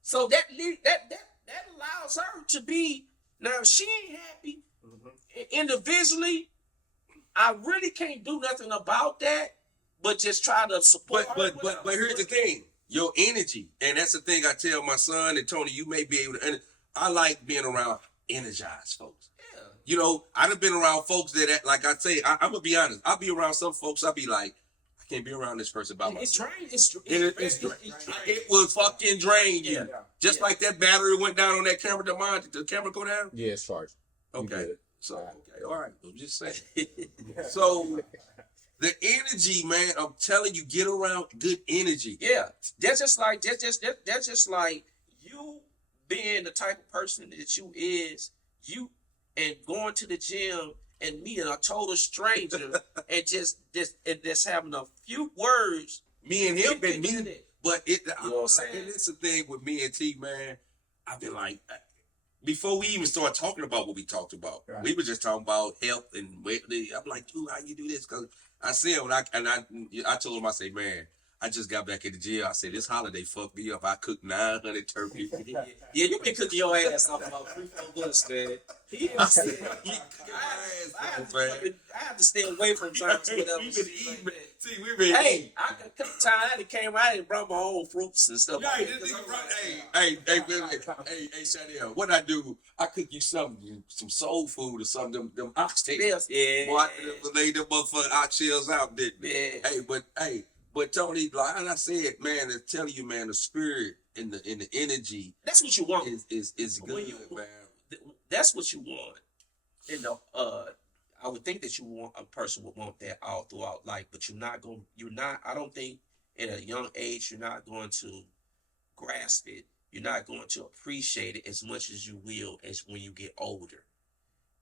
So that allows her to be. Now, if she ain't happy individually, I really can't do nothing about that, but just try to support her. But here's the thing: your energy, and that's the thing I tell my son and Tony. You may be able to. And I like being around energized folks. Yeah. You know, I done been around folks that, like I say, I'm gonna be honest. I'll be around some folks. I'll be like, I can't be around this person by myself. It will fucking drain you. Yeah. Just like that battery went down on that camera. Did the camera go down? Yeah, it's charged. Okay. So, okay, all right. I'm just saying. So, the energy, man, I'm telling you, get around good energy. Yeah, that's just like you being the type of person that you is, you and going to the gym and meeting a total stranger and just having a few words. Me and him been meeting meeting, but it. You know what I'm saying? And it's the thing with me and T, man. I've been like, before we even started talking about what we talked about, Right. we were just talking about health and weight. I'm like, dude, how you do this? Because I said I told him, I say, man, I just got back in the gym. I said, this holiday fucked me up. I cooked 900 turkeys. Yeah, you been cooking your ass off about 3-4 months, man. I have to stay away from times whatever. We've been eating, man. See, we've been eating. Hey, I could come time I came out and brought my own fruits and stuff. Hey, Chanel, what I do, I cook you some soul food or something, them oxtails. Yeah. Boy, I laid them motherfucking oxtails out, didn't they? Yeah. But Tony, like I said, man, I'm telling you, man, the spirit and the energy That's what you want. is good, man. That's what you want. And I would think that a person would want that all throughout life, but I don't think at a young age you're not going to grasp it. You're not going to appreciate it as much as you will as when you get older.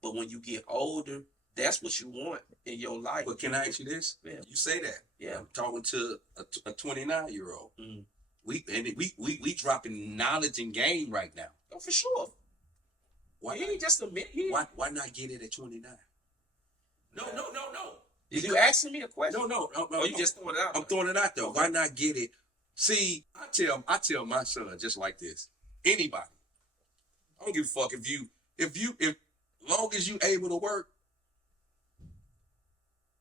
But when you get older, that's what you want in your life. But can I ask you this? Yeah. You say that. Yeah. I'm talking to a 29-year-old. Mm. We dropping knowledge and game right now. Oh, for sure. Why He ain't just a minute. why not get it at 29? No. You asking me a question? No. Or you just throwing it out? I'm throwing it out there. Why not get it? See, I tell my son just like this. Anybody. I don't give a fuck if long as you able to work,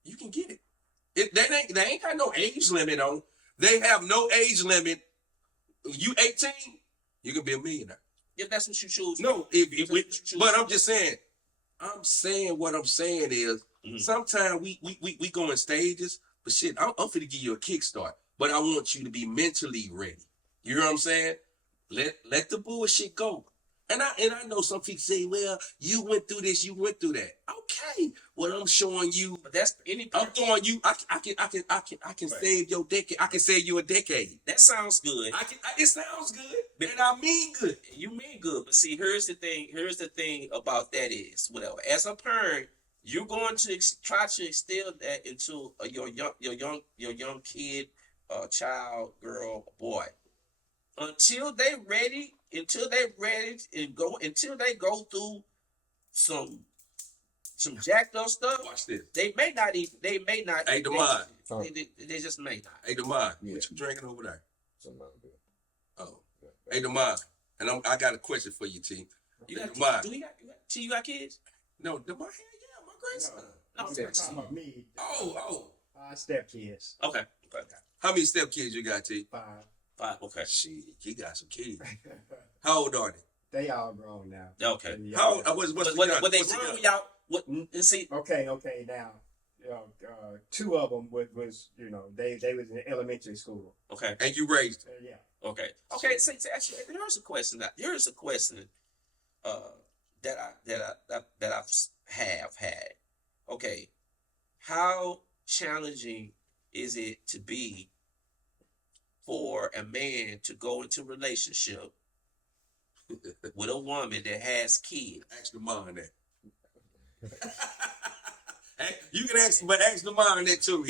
you can get it. They ain't got no age limit on. They have no age limit. You 18, you can be a millionaire. If that's what you choose. No, but I'm just saying. I'm saying what I'm saying is sometimes we go in stages, but shit, I'm finna give you a kickstart. But I want you to be mentally ready. You know what I'm saying? Let the bullshit go. And I know some people say, well, you went through this, you went through that. Okay. What I'm showing you, But that's any. I'm throwing you, I can save your decade. I can save you a decade. That sounds good. It sounds good. And I mean good. You mean good, but see, here's the thing about that is, whatever. As a parent, you're going to try to instill that into your young kid, child, girl, boy, until they ready until they go through some jacked up stuff. Watch this. They may not. Hey, Demond. They just may not. Hey, Demond, Yeah. what you drinking over there? Something like that. Oh. Hey, Demond, and I got a question for you, T. You got Demond. kids? You got kids? No, Demond, yeah, my grandson. No. I'm talking about me. Oh. 5 stepkids. Okay. How many stepkids you got, T? 5. 5. Okay. Shit, he got some kids. How old are they? They all grown now. Okay. And How y'all- what's But they what's grown when y'all. What? See. Okay, now. 2 of them was they was in elementary school. Okay. and you raised them. Yeah. Okay. See, actually, here's a question. That I have had. Okay, how challenging is it to be for a man to go into a relationship with a woman that has kids? Ask the mom that. Hey, you can ask the mom that too.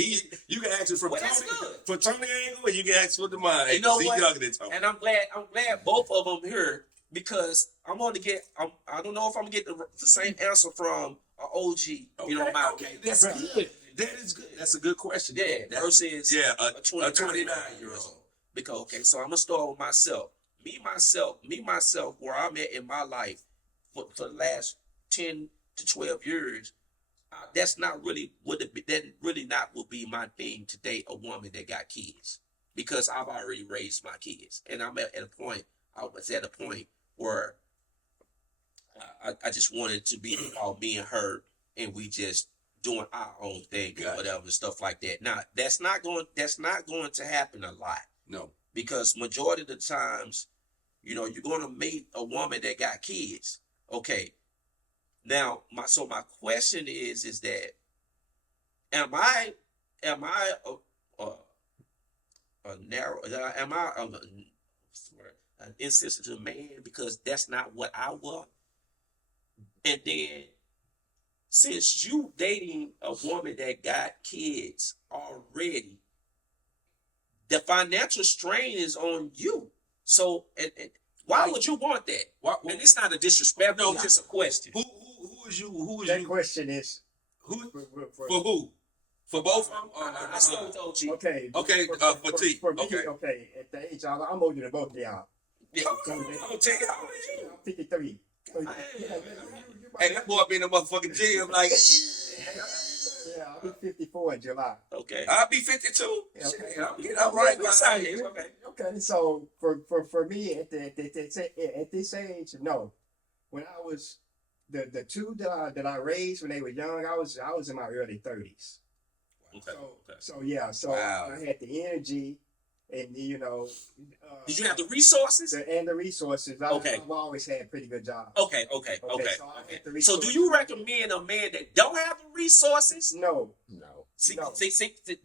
You can ask it from Well, that's Tony, good. from Tony angle, and you can ask for the mom. You know He's what? younger than Tony. And I'm glad both of them here because I don't know if I'm gonna get the same answer from an OG. You know, Okay, that's good. That is good. That's a good question. Yeah, versus a a 29 year old. Because okay, so I'm gonna start with myself. Me myself, where I'm at in my life for the last 10 to 12 years. That's not really that really not would be my thing to date a woman that got kids, because I've already raised my kids, and I'm at a point. I was at a point where I just wanted to be about me and her, and we just doing our own thing or whatever and stuff like that. Now that's not going to happen a lot. No, because majority of the times, you're going to meet a woman that got kids. Okay. Now, my question is that am I an insensitive man because that's not what I want? And then, since you dating a woman that got kids already, the financial strain is on you. So, and why would you want that? And it's not a disrespect. No, it's just a question. Who is you? Who is that you? question is Who for who? For both of them? I start with OG. Okay. Okay, for T. For me, Okay. okay. At the age I'm older than both of y'all. Yeah. So I'm gonna tell you how old are you? I'm 53. So, Hey, that boy be in the motherfucking gym like. yeah, I'll be 54 in July. Okay. I'll be 52. Okay. Shit, I'm getting all right beside you. Okay. Okay, so for me at this age, no. When I was the two that I raised when they were young, I was in my early 30s. Okay. So yeah, so Wow. I had the energy, and Did you have the resources? the resources. Okay. I've always had pretty good jobs. Okay. So I had the So do resources. you recommend a man that don't have the resources? No. See, No. see,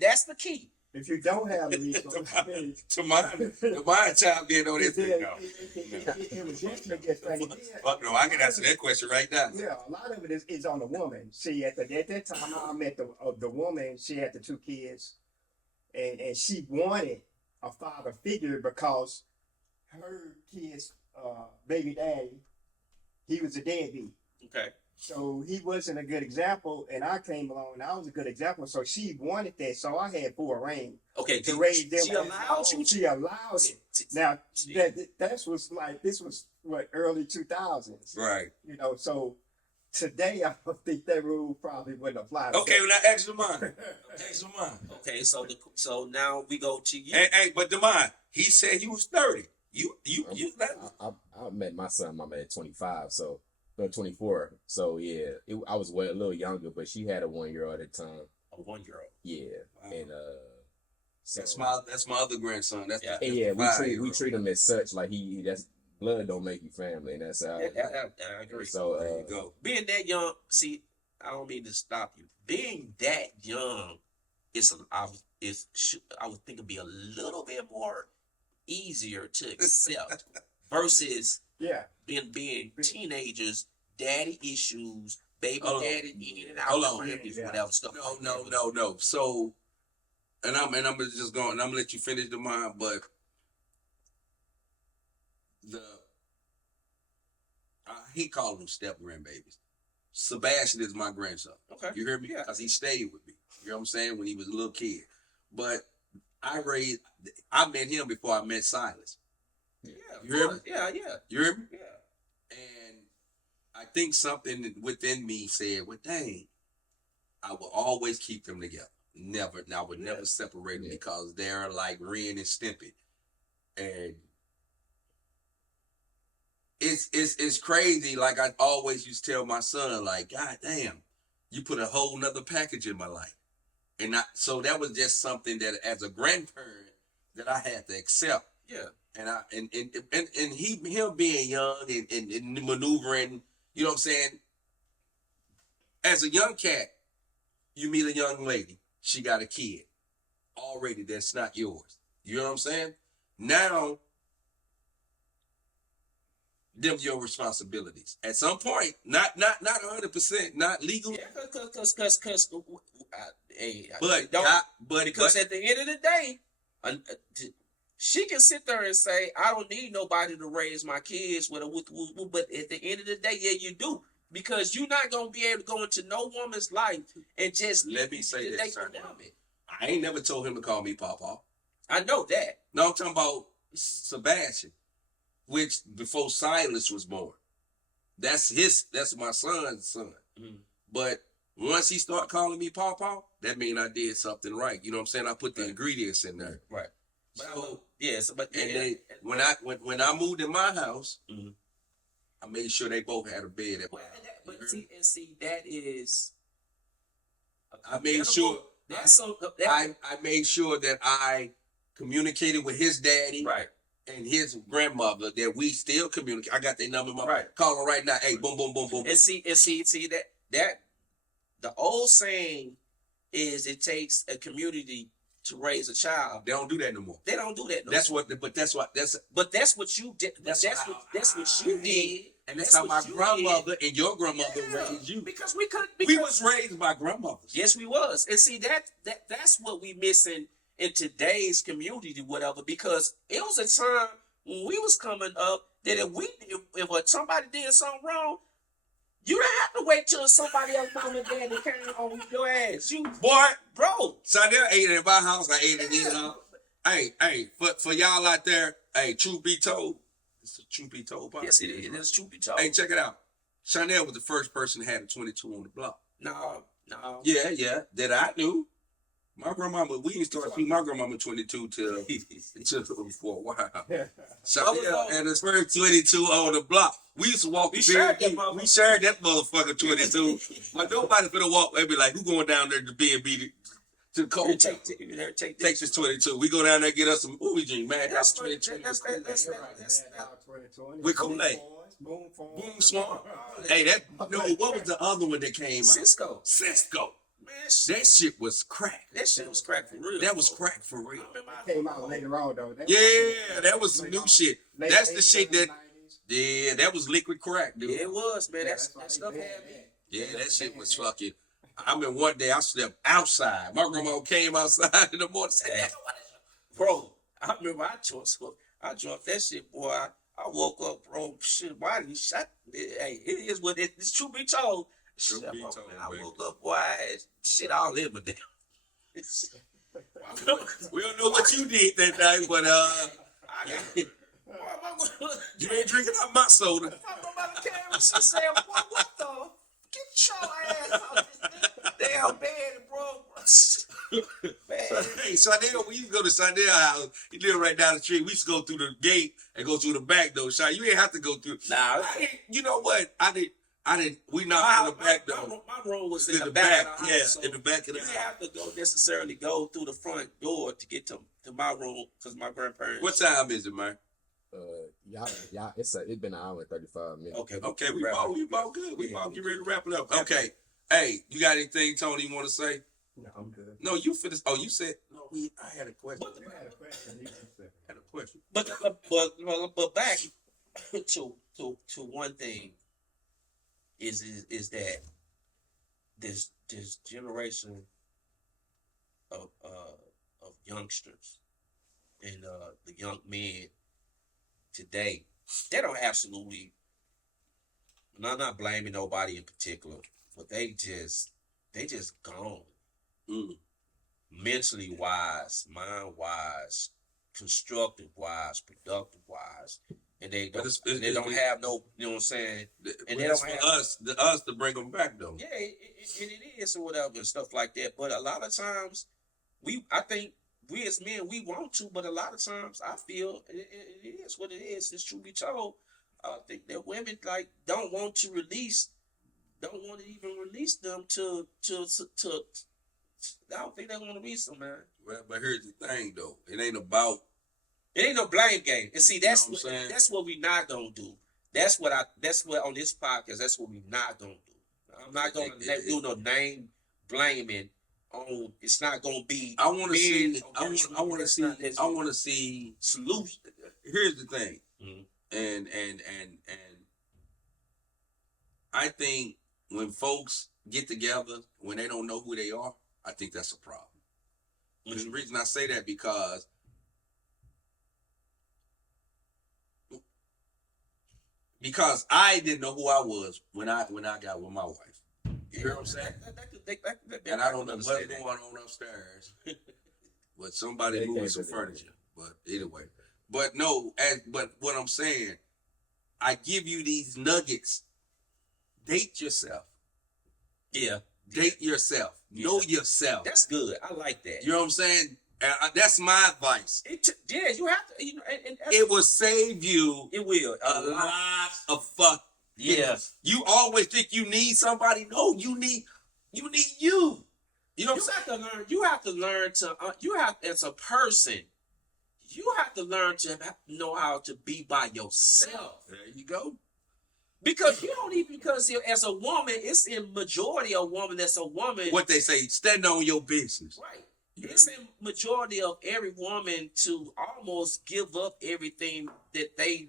that's the key. If you don't have the resources, To mine child being on this thing. No. it was definitely just funny. Fuck no, I can answer that question right now. Yeah, a lot of it is on the woman. See, at that time, I met the woman. She had the two kids, and she wanted a father figure because her kids' baby daddy, he was a deadbeat. Okay. So he wasn't a good example, and I came along, and I was a good example. So she wanted that, so I had full reign Okay. to raise them. She allowed you. She allowed it. Now that was like this was what early 2000s. Right. So today I don't think that rule probably wouldn't apply. Okay, well now extra mine. Extra mine. Okay. So now we go to you. Hey, but Demond, he said he was 30. You I met my son, mama, at 25, so 24. So yeah, I was a little younger, but she had a 1-year-old at the time. A 1-year-old. Yeah, Wow. and so, that's my other grandson. That's Yeah. and yeah, we 5-year-old. treat him as such. Like that's blood don't make you family, and that's how. I agree. So There you go. Being that young, see, I don't mean to stop you. Being that young I would think it'd be a little bit more easier to accept versus being teenagers, daddy issues, baby daddy in and out Hold of on. families, whatever stuff. No. So, and I'm just going, and I'm gonna let you finish the mine, but I hate calling them step grandbabies. Sebastian is my grandson. Okay. You hear me? Yeah. Because he stayed with me. You know what I'm saying? When he was a little kid. But I met him before I met Silas. Yeah. You hear me? Yeah. You hear me? Yeah. And I think something within me said, well, dang, I will always keep them together. I would never separate them because they're like Ren and Stimpy. And it's crazy. Like I always used to tell my son, like, God damn, you put a whole nother package in my life. And so that was just something that as a grandparent that I had to accept. Yeah. And him being young and maneuvering, you know what I'm saying? As a young cat, you meet a young lady, she got a kid. Already that's not yours. You know what I'm saying? Now, them your responsibilities. At some point, not 100%, not legal. Yeah, because because at the end of the day, she can sit there and say, I don't need nobody to raise my kids with, but at the end of the day, yeah, you do. because you're not gonna be able to go into no woman's life and just Let me say this, date sir. the woman. I ain't never told him to call me Pawpaw. I know that. No, I'm talking about Sebastian, which before Silas was born. That's my son's son. Mm. But once he start calling me Pawpaw, that means I did something right. You know what I'm saying? I put the ingredients in there. Right. So, But and then when I moved in my house, Mhm. I made sure they both had a bed at my house. But see, that is. I made sure That's so. I made sure that I communicated with his daddy Right. and his grandmother that we still communicate. I got their number. Right. Call them right now. Hey, boom, boom, boom, boom. And see that the old saying is it takes a community to raise a child. They don't do that no more. They don't do that. No That's more. what. But that's what. But that's what you did. That's what you did. And that's That's how my what you grandmother and your grandmother Yeah, raised you. because we could. We was raised by grandmothers. Yes, we was. And see that's what we missing in today's community, whatever. Because it was a time when we was coming up that if somebody did something wrong, you didn't have to wait till somebody else mom and daddy came on your ass. You Boy, bro. so they ate it at my house. I ate it in house. Hey, for y'all out there, hey, truth be told, it's a truth be told podcast. Yes, it is. It's truth be told. Hey, check it out. Chanel was the first person that had a 22 on the block. No. Yeah, that I knew. My grandmama, we didn't start seeing my grandmama 22 till for a while. Chanel had his first 22 on the block. We used to walk We the shared B&B. that motherfucker. We shared that motherfucker 22. But nobody finna walk. They be like, who going down there to B&B to the cold? Takes us 22. We go down there and get us some movie drink, man. That's 22. With Kool-Aid. Boom Smart. Hey, what was the other one that came out? Cisco. Man, That shit was crack. that shit was crack for real. That was crack for real. Came out later on though. Yeah, that was some new shit. That's the shit that, 90s. yeah, that was liquid crack, dude. Yeah, it was, man. Yeah, that why stuff they had banned me. Yeah, that shit was fucking. I mean, one day I slept outside. My grandma came outside in the morning. Said, Yeah. Bro, I remember I drunk that shit, boy. I woke up, bro. Shit, why did he shot? Hey, it is what it's true be told. True Shit, be bro, told, man, I baby. woke up, boy. Shit all in my damn. we don't know what you did that night, but you ain't drinking out my soda. My mother came and she said, boy, what the? Get your ass out this damn bed, bro. Man. Hey, Sardell, we used to go to Sardell house. He lived right down the street. We used to go through the gate and go through the back door. Shot, you ain't have to go through. Nah, You know what? I didn't. We knocked on the back door. My room was in In the back. Of the yeah, house, so in the back of you the didn't house. have to necessarily go through the front door to get to my room because my grandparents. What time is it, man? Y'all, it's been an hour and 35 minutes. Okay, we about good. We about get ready to wrap it up. Okay. Hey, you got anything, Tony, you want to say? No, I'm good. No, you finished. Oh, you said no. I had a question. You had a question. You can say. I had a question. But back to one thing is that this generation of youngsters and the young men today, they don't absolutely. And I'm not blaming nobody in particular, but they just gone. Mm. Mentally wise, mind wise, constructive wise, productive wise, and they But don't. They don't have no. You know what I'm saying? And they that's don't for have- us to bring them back though. Yeah, it is or whatever and stuff like that. But a lot of times, I think we as men we want to, but a lot of times I feel it is what it is. It's true be told. I think that women don't want to even release them to. I don't think they want to release them, man. Well, but here's the thing though. It ain't about. It ain't no blame game. And see, that's You know what I'm saying? that's what we not gonna do. That's what on this podcast. That's what we not gonna do. I'm not gonna do no name blaming on. It's not gonna be. I want to see. I against want to that's see. not- that's- I want to see solution. Here's the thing, Mhm. and I think when folks get together when they don't know who they are, I think that's a problem. And the reason I say that because because I didn't know who I was when I got with my wife. You hear what I'm saying? And I don't know what's going on upstairs, but somebody moving some furniture. But anyway, but what I'm saying, I give you these nuggets. Date yourself. Yeah. Date yourself. Yeah. Know yourself. That's good. I like that. You know what I'm saying? That's my advice. Yeah, you have to. And It will save you it will a lot of fuck. Yeah. You always think you need somebody. No, you need you. You know what I'm saying? You have to learn to. You have as a person. You have to learn to know how to be by yourself. There you go. Because you don't even because as a woman, it's in majority of woman that's a woman. What they say, stand on your business. Right. It's in majority of every woman to almost give up everything that they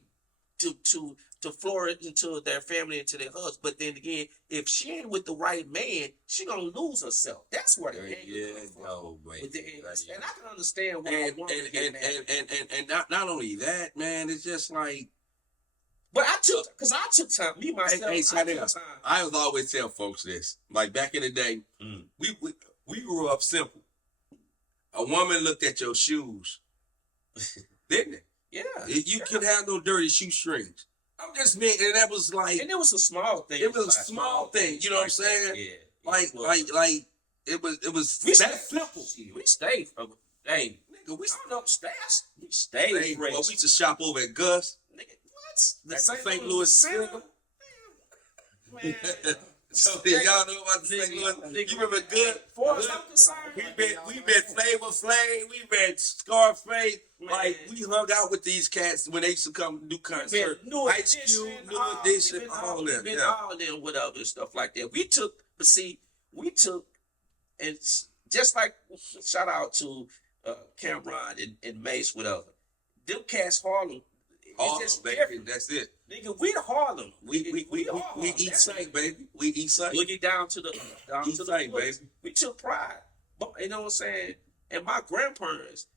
to flourish into their family, into their husband. But then again, if she ain't with the right man, she gonna lose herself. That's where the anger comes from. And I can understand why a woman get mad. And not only that, man, it's just like. But I took time. Me myself, Hey, I took time. I was always tell folks this. Like back in the day, we grew up simple. A woman looked at your shoes, didn't it? Yeah. You could have no dirty shoestrings. I'm just mean, and that was like, And it was a small thing. it was a small thing. You know what I'm saying? Yeah. Like it was We that stayed simple. We stayed. Hey, Nigga, we I don't know, we stayed. Hey, fresh. well, we used to shop over at Gus. Nigga, what? At St. Louis Center. Man. So y'all know about the St. Louis? You remember Good? We met Flavor Flav. We met Scarface. Like we hung out with these cats when they used to come do concerts. Ice Cube, New Edition, all them. Yeah. All them, whatever stuff like that. We took, and just like shout out to Cameron and Mace, whatever. Them cats Harlem. Oh, It's just baby, different. that's it. Nigga, we the Harlem. We Harlem. eat Saint, baby. We eat Saint. Boogie down to the Saint, woods. baby. We took pride. But you know what I'm saying? And my grandparents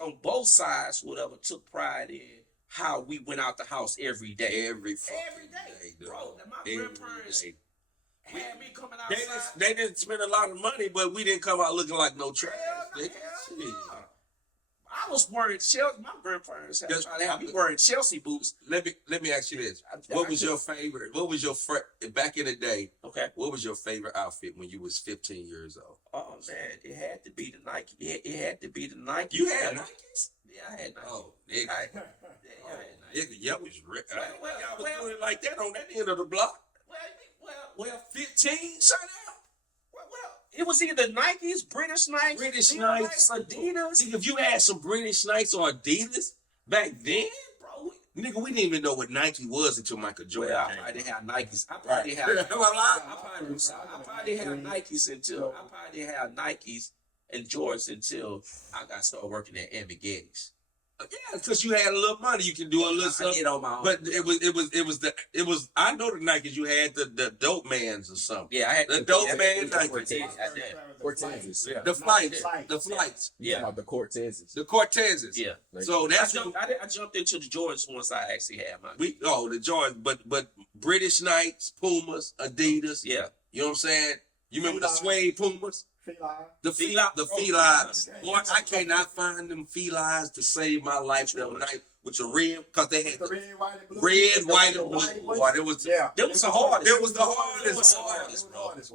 on both sides, whatever, took pride in how we went out the house every day. Every day. Bro, and my grandparents had me coming outside. They didn't spend a lot of money, but we didn't come out looking like no trash. Hell yeah. I was wearing Chelsea. My grandparents had me wearing Chelsea boots. Let me ask you this: What was your favorite? What was your back in the day? Okay. What was your favorite outfit when you was 15 years old? Oh man, it had to be the Nike. It had to be the Nike. You had Nikes? Yeah, I had Nike. Oh, nigga. I had Nike. Y'all was rich. Well, Y'all was doing it like that on that end of the block. Well, 15, shut up. Well, it was either Nikes, British Nikes, Adidas. If you had some British Nikes or Adidas back then, bro, nigga, we didn't even know what Nike was until Michael Jordan Well, came. I probably had Nikes. I Right. probably had Nikes and Jordans until I got started working at Getty's. Yeah, because you had a little money, you can do a little I stuff. did on my own. But it was. I know the Nikes you had the dope mans or something. Yeah, I had The dope man Nikes. Cortezes. Yeah. The flights. Yeah. The Cortezes. The Cortezes. Yeah. So that's I jumped into the Jordans once I actually had my. the Jordans, but British Nikes, Pumas, Adidas. Yeah. You know what I'm saying? You remember the suede Pumas? The Felines. felines. Boy, I cannot find them felines to save my life that night with the red, because they had The red, white, and blue. red, white, and blue. Boy, it was That was the hardest. It was the hardest.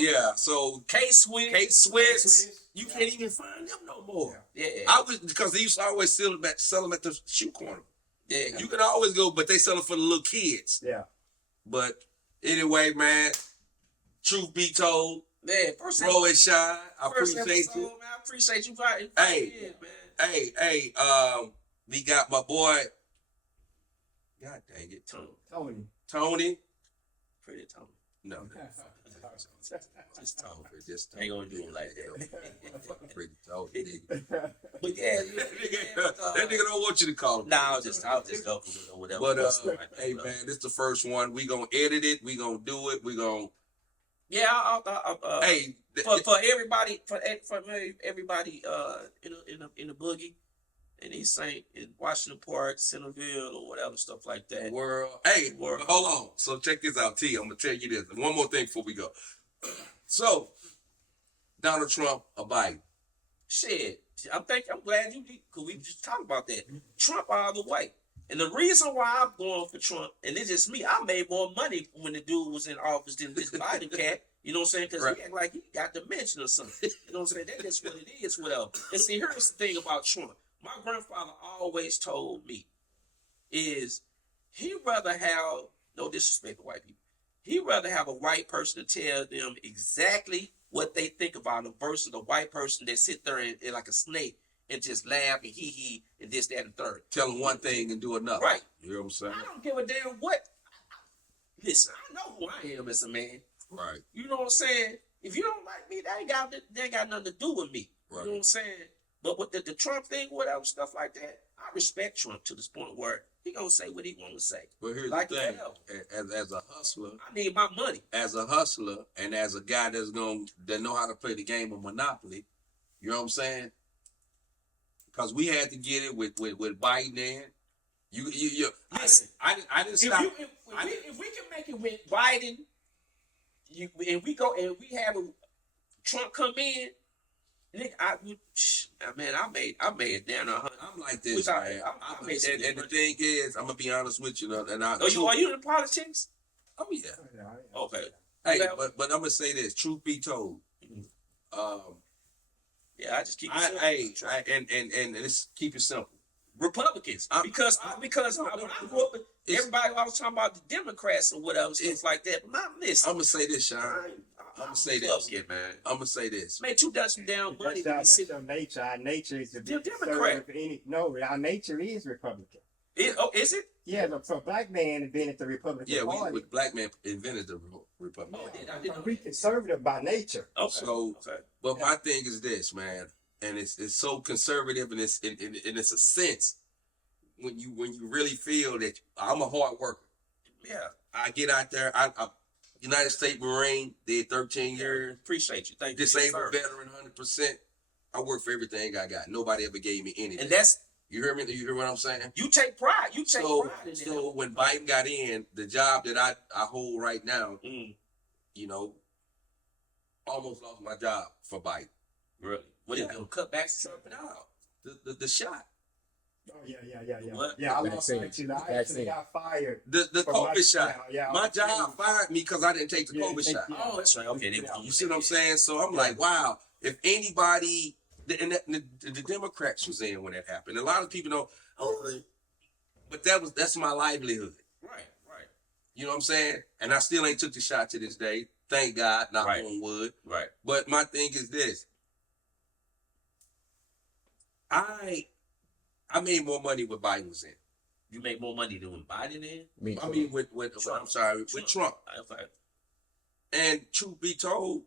Yeah. So K-Swiss, you can't even find them no more. Yeah. I was because they used to always sell them at the shoe corner. Yeah. You can always go, but they sell it for the little kids. Yeah. But anyway, man, truth be told, Yeah. First Roy and Shine, I first appreciate episode, you. man. I appreciate you. Man. Hey, we got my boy. God dang it, Tony. Pretty Tony. No, just Tony. Ain't gonna do it like that. Pretty Tony, nigga. But yeah, That nigga don't want you to call him. Nah, I was just joking with or whatever. But hey man, this the first one. We gonna edit it. We gonna do it. We gonna. yeah, Hey, for everybody, for everybody in the boogie, in East St. in Washington Park, Centerville, or whatever stuff like that. World. Hey, hold on. So check this out, T. I'm gonna tell you this. One more thing before we go. So, Donald Trump or Biden? Shit, I'm glad you did, because we just talked about that. Trump all the way. And the reason why I'm going for Trump, and it's just me, I made more money when the dude was in office than this Biden cat. You know what I'm saying? Because Right. he act like he got dementia or something. You know what I'm saying? That's just what it is, whatever. And see, here's the thing about Trump. My grandfather always told me is he'd rather have, no disrespect to white people, he'd rather have a white person to tell them exactly what they think about him versus a white person that sit there and like a snake and just laugh and hee and this, that, and third. Tell them one thing and do another. Right. You know what I'm saying? I don't give a damn what. Listen, I know who I am as a man. Right. You know what I'm saying? If you don't like me, that ain't got nothing to do with me. Right. You know what I'm saying? But with the Trump thing, whatever, stuff like that, I respect Trump to this point where he gonna say what he want to say. But here's Like the thing: hell. as a hustler, I need my money. as a hustler, and as a guy that know how to play the game of Monopoly, you know what I'm saying? Because we had to get it with Biden and you. Listen, I didn't If, stop. if we can make it with Biden, and we go and we have Trump come in, nigga, I made it down 100. I'm like this, Without- man. I made some And the thing is, I'm gonna be honest with you, and I. Are you in politics? Oh yeah. Okay. Hey, Now- but I'm gonna say this. Truth be told, Yeah, I just keep it simple. and let's keep it simple. Republicans, because when I grew up, everybody was talking about the Democrats and whatever stuff like that. But not this. I'm gonna say this, Sean. I'm gonna say this, Republican, man. I'm gonna say this. Made $2 down money. That's our nature. Our nature is to be Democrat. No, our nature is Republican. Is it? Yeah, but for black man invented the Republican Yeah, Party. black man invented the Republic. Oh, I did. We conservative by nature. Okay. So, okay. but my thing is this, man, and it's so conservative, and it's a sense when you really feel that I'm a hard worker. Yeah. I get out there. I United States Marine, did 13 years. Appreciate you. Thank you. Disabled veteran, 100%. I work for everything I got. Nobody ever gave me anything. And that's, you hear me? You hear what I'm saying? you take pride. You take pride in that. So when Biden got in, the job that I hold right now, you know, almost lost my job for Biden. Really? What are you gonna cut back? No, the shot. Oh yeah. What? Yeah, I Vaccine. actually got fired. The from COVID shot. Yeah, My job fired me because I didn't take the COVID shot. Oh, that's right. Okay, You see what I'm saying? So I'm like, wow, if anybody, the Democrats was in when that happened. A lot of people know, but that's my livelihood. Right. You know what I'm saying? And I still ain't took the shot to this day. Thank God, knock on wood. Right. But my thing is this. I made more money with Biden was in. You make more money than when Biden in? I mean with Trump. I'm sorry, with Trump. Okay. And truth be told,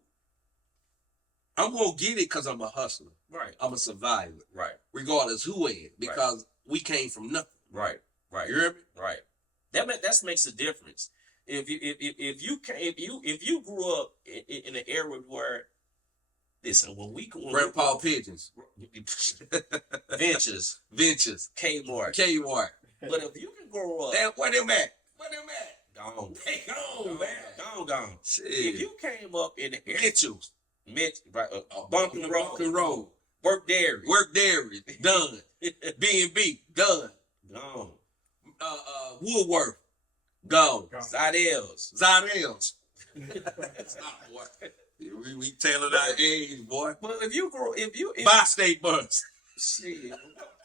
I'm gonna get it because I'm a hustler. Right. I'm a survivor. Right. Regardless who in, because we came from nothing. Right. You hear me? Right. That makes a difference. If you grew up in an era where, listen, Grandpa Pigeons. Ventures, Kmart. Kmart. But if you can grow up, Damn, where them at? gone, They gone, man. gone. Shit. If you came up in the era, Mitchell's. right, Bunkin Road, Work Dairy, Work Dairy. Done. B&B. Done. gone. Woodworth. Gone. Zidell's. Zidell's. We tailored our age, boy. But if you Bi-state bus. shit,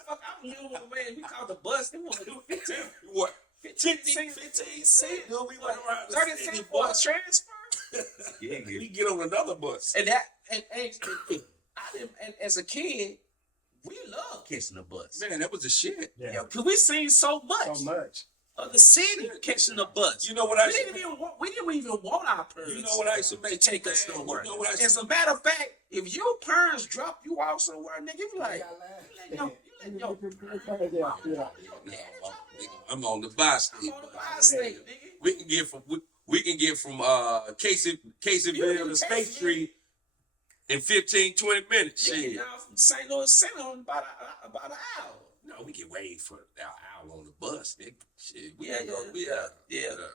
fuck, I remember man, we called the bus. They want to do 15. What? 15 cents. We went around the 30 city, cents boy. for a transfer. Yeah, We get on another bus. and that and I didn't. And as a kid, we loved catching the bus. Man, that was the shit. Yeah, Cause we seen so much so much. of the city catching the bus. You know what I We didn't even want our parents. You know what I used to make take us man? somewhere. You know what I used As to a matter of fact, if your parents drop you off somewhere, nigga, you like, you let your I'm on the bi-state I'm on the bus. bi-state, nigga. We can get from Caseyville to State Street in 15, 20 minutes. Yeah, Shit. now from St. Louis Center about an hour. No, we get wait for an hour on the bus, nigga. Shit,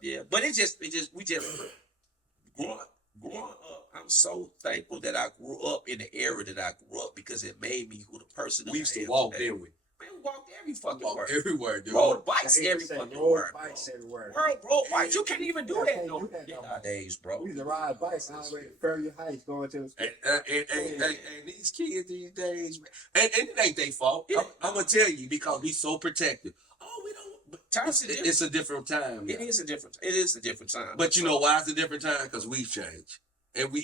Yeah. But we just growing up. I'm so thankful that I grew up in the era that I grew up because it made me who the person that We used I to am walk, today. didn't we? Man, we walked every fucking Walk word. everywhere, dude. Rode bikes every Say fucking road word. bikes everywhere. Rode bikes. You can't even do Yeah, that can't no do that no more. nowadays, bro. We used to ride bikes all the way to Ferry Heights going to the school. And these kids these days, man, and it ain't their fault. Yeah. I'm gonna tell you because we so protective. Oh, we don't. But Times are different. it's a different time. It now. is a different time. But you know why it's a different time? Because we've changed, and we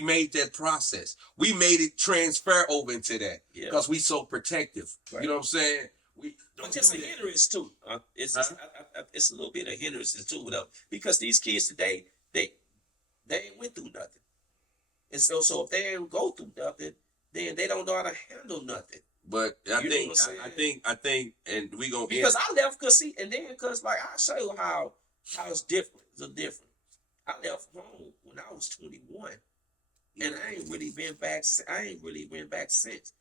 made that process. We made it transfer over into that Yeah. because we so protective. Right. You know what I'm saying? We But don't just a do that. hindrance too. It's it's a little bit of hindrance too, though, because these kids today they ain't went through nothing, and so if they ain't go through nothing, then they don't know how to handle nothing. But I You know think, what I'm I think, and we gonna Because I left, because like I show you how it's different. It's different. I left home when I was 21, and I ain't really been back. I ain't really been back since.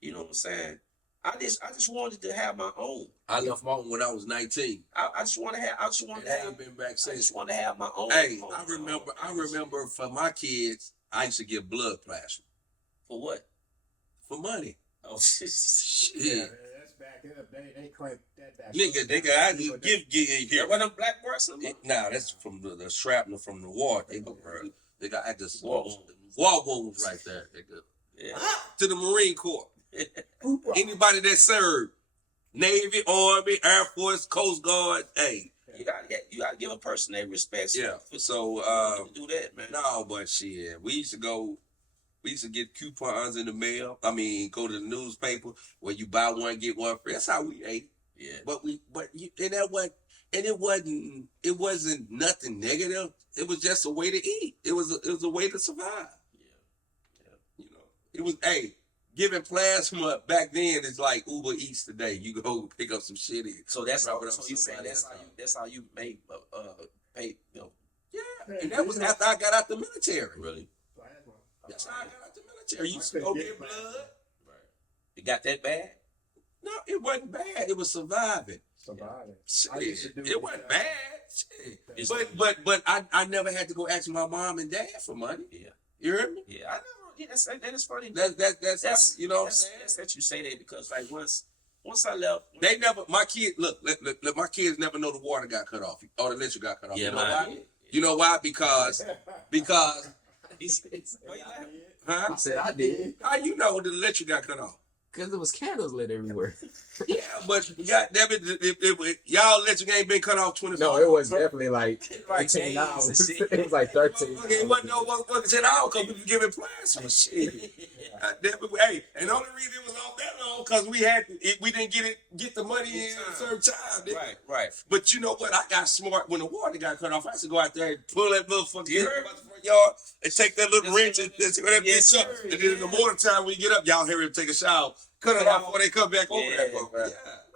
You know what I'm saying? I just wanted to have my own. I left home when I was 19. I just want to have. I just want And to I have. ain't been back I since. just want to have my own. Hey, home. I remember for my kids, I used to give blood plasma For what? for money. Oh, Yeah, Shit. that's back up. They claim that back. Nigga, I just give here. What them black boys? Something? Nah, that's from the shrapnel from the war. They got at this War war wounds right there. Nigga. Yeah. To the Marine Corps. Anybody that served, Navy, Army, Air Force, Coast Guard, hey. You gotta give a person their respect. Yeah. So to do that, man. no, but shit, we used to get coupons in the mail. Go to the newspaper where you buy one get one free. That's how we ate. Yeah. It wasn't nothing negative. It was just a way to eat. It was a way to survive. Yeah. It was giving plasma back then is like Uber Eats today. You go pick up some shit. So that's how. Drop it off So you saying somebody that's how you made pay. Yeah, and that was after I got out the military. Really? That's how I got out the military. You used to go get blood. You got that bad? No, it wasn't bad. It was surviving. Surviving. Shit, I used to do it wasn't bad. Shit. But I never had to go ask my mom and dad for money. Yeah. You heard me? Yeah, I never. Yeah, that is funny. That's you know what I'm saying? That's that you say that because like once I left, They never. My kid, look, my kids never know the water got cut off or the electric got cut off. Yeah, you know mine why? did. You know why? Because Why you laughing? huh? I said I did. How you know the electric got cut off? Because there was candles lit everywhere. Yeah, but goddamn it, y'all electric ain't been cut off 24 No, it was definitely like Like 13 days hours. and shit. It was like 13 Okay, it wasn't no motherfuckers at all because we was giving plasma shit. Hey, and the only reason it was off that long because we didn't get the money in a certain time. nigga. Right. But you know what? I got smart when the water got cut off. I used to go out there and pull that motherfucker You in heard? about the front yard and take that little Yes, wrench sir. and that Yes, bitch up. sir. And then in the morning time when you get up, y'all hear him take a shower. Cut it off before they come back over that motherfucker.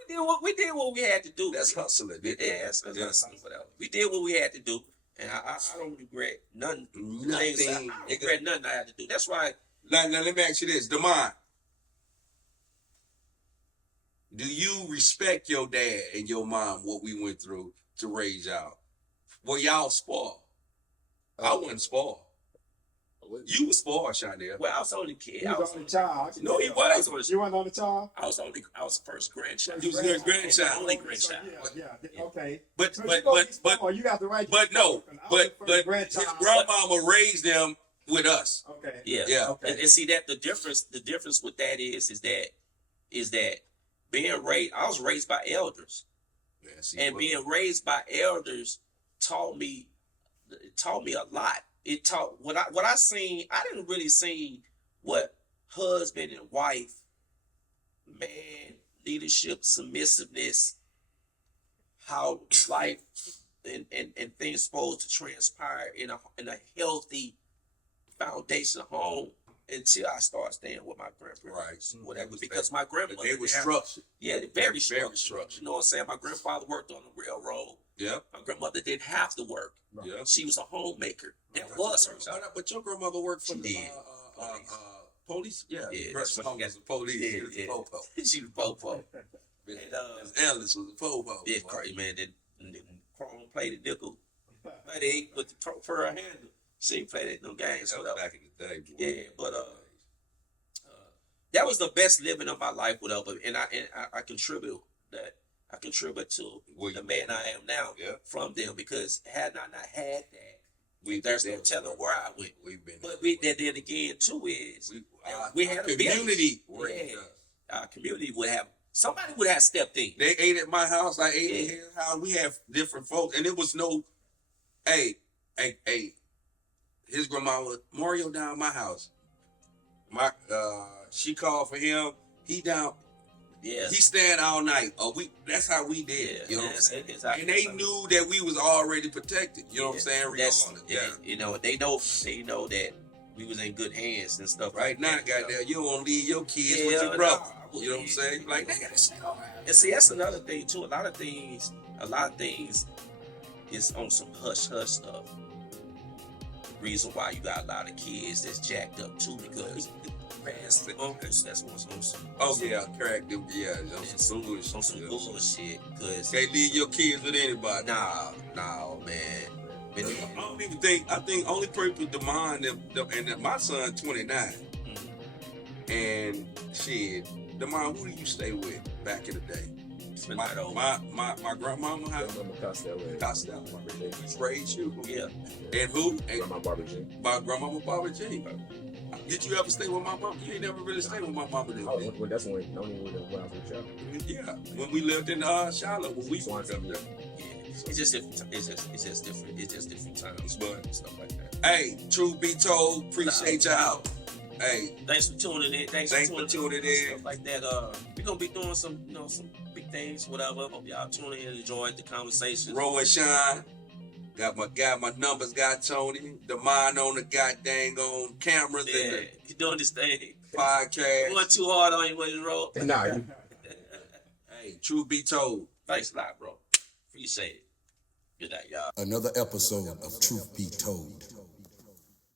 Yeah. We did what we had to do. That's hustling. Yeah, that's hustling, whatever. We did what we had to do, and I don't regret none. Nothing. I don't regret nothing I had to do. That's why. Now let me ask you this, Damon. Do you respect your dad and your mom, what we went through to raise y'all? Were y'all spoiled? I wasn't spoiled. You was spoiled, Chanel. Well, I was only kid. He I was was on the child. No, he I wasn't. was You weren't on the child? I was first grandchild. You was their grandchild. Only grandchild. Yeah, okay. But So but you gonna be but spoiled, you got the right. but no, but his grandchild. grandmama raised them with us. Okay. Yeah. Yeah. Okay. And see that the difference with that is that being raised, I was raised by elders, Yeah, see, and well, being raised by elders taught me a lot. It taught what I seen. I didn't really see what husband and wife, man, leadership, submissiveness, how life and things supposed to transpire in a healthy foundation home until I started staying with my grandparents. Right. Whatever, because my grandmother they were didn't have- structured. Yeah, they're Very very structured. structured. You know what I'm saying? My grandfather worked on the railroad. Yeah. My grandmother didn't have to work. Yeah. She was a homemaker. That was her job. But your grandmother worked for She the did. police. Yeah, Yeah, first that's what song she was the police. Yeah, She was the yeah. popo. She was popo. And Ellis was the popo. yeah, crazy man. That Chrome played the nickel. But they with the fur handle. She ain't played that no games. That So was back in the day. Boy. yeah, but that was the best living of my life, whatever. And I contribute that. I contribute to the man I am now from them because had I not had that, there's no telling where I went. We've been. But then again too is we had a community. Yeah, our community would have somebody would have stepped in. They ate at my house. I ate at his house. We have different folks, and it was no. Hey. His grandma was Mario down my house. She called for him. He down. Yeah. He staying all night. That's how we did. Yeah, You know what I'm saying? exactly. And they knew that we was already protected. You know what I'm saying? That's, Regardless. you know, they know that we was in good hands and stuff. Right now, goddamn, you don't want to leave your kids with your brother. You know what I'm saying? Like they gotta stay all right. And see, that's another thing too. A lot of things is on some hush stuff. Reason why you got a lot of kids that's jacked up too because past the uncles that's what's on some. Oh yeah, correct. Yeah, on some bullshit. On some bullshit. Cause can't leave your kids with anybody. Nah, man. I don't even think. I think only person demand them, and my son 29, and shit, Demond, who do you stay with back in the day? My grandmama Costello. Raised you. Yeah. And who? And Grandma Barbara Jean. my grandmama Barbara Jean. Did you ever stay with my mom? You ain't never really stayed with my mama. Oh, well, that's when I was with y'all. Yeah, when we lived in Charlotte, when we went up there. It's just different. It's just different. It's just different times, but stuff like that. Hey, truth be told, appreciate y'all. Hey, thanks for tuning in. Thanks for tuning in. Stuff like that. We're gonna be doing some big things, whatever. Hope y'all tune in and enjoyed the conversation. Row and Shine. Got my numbers, got Tony. The mind on the goddamn on cameras and the he doing this thing. Podcast. Going too hard on you with his roll. Nah. Hey, truth be told. Thanks a lot, bro. Appreciate it. Good night, y'all. Another episode of Truth Be Told.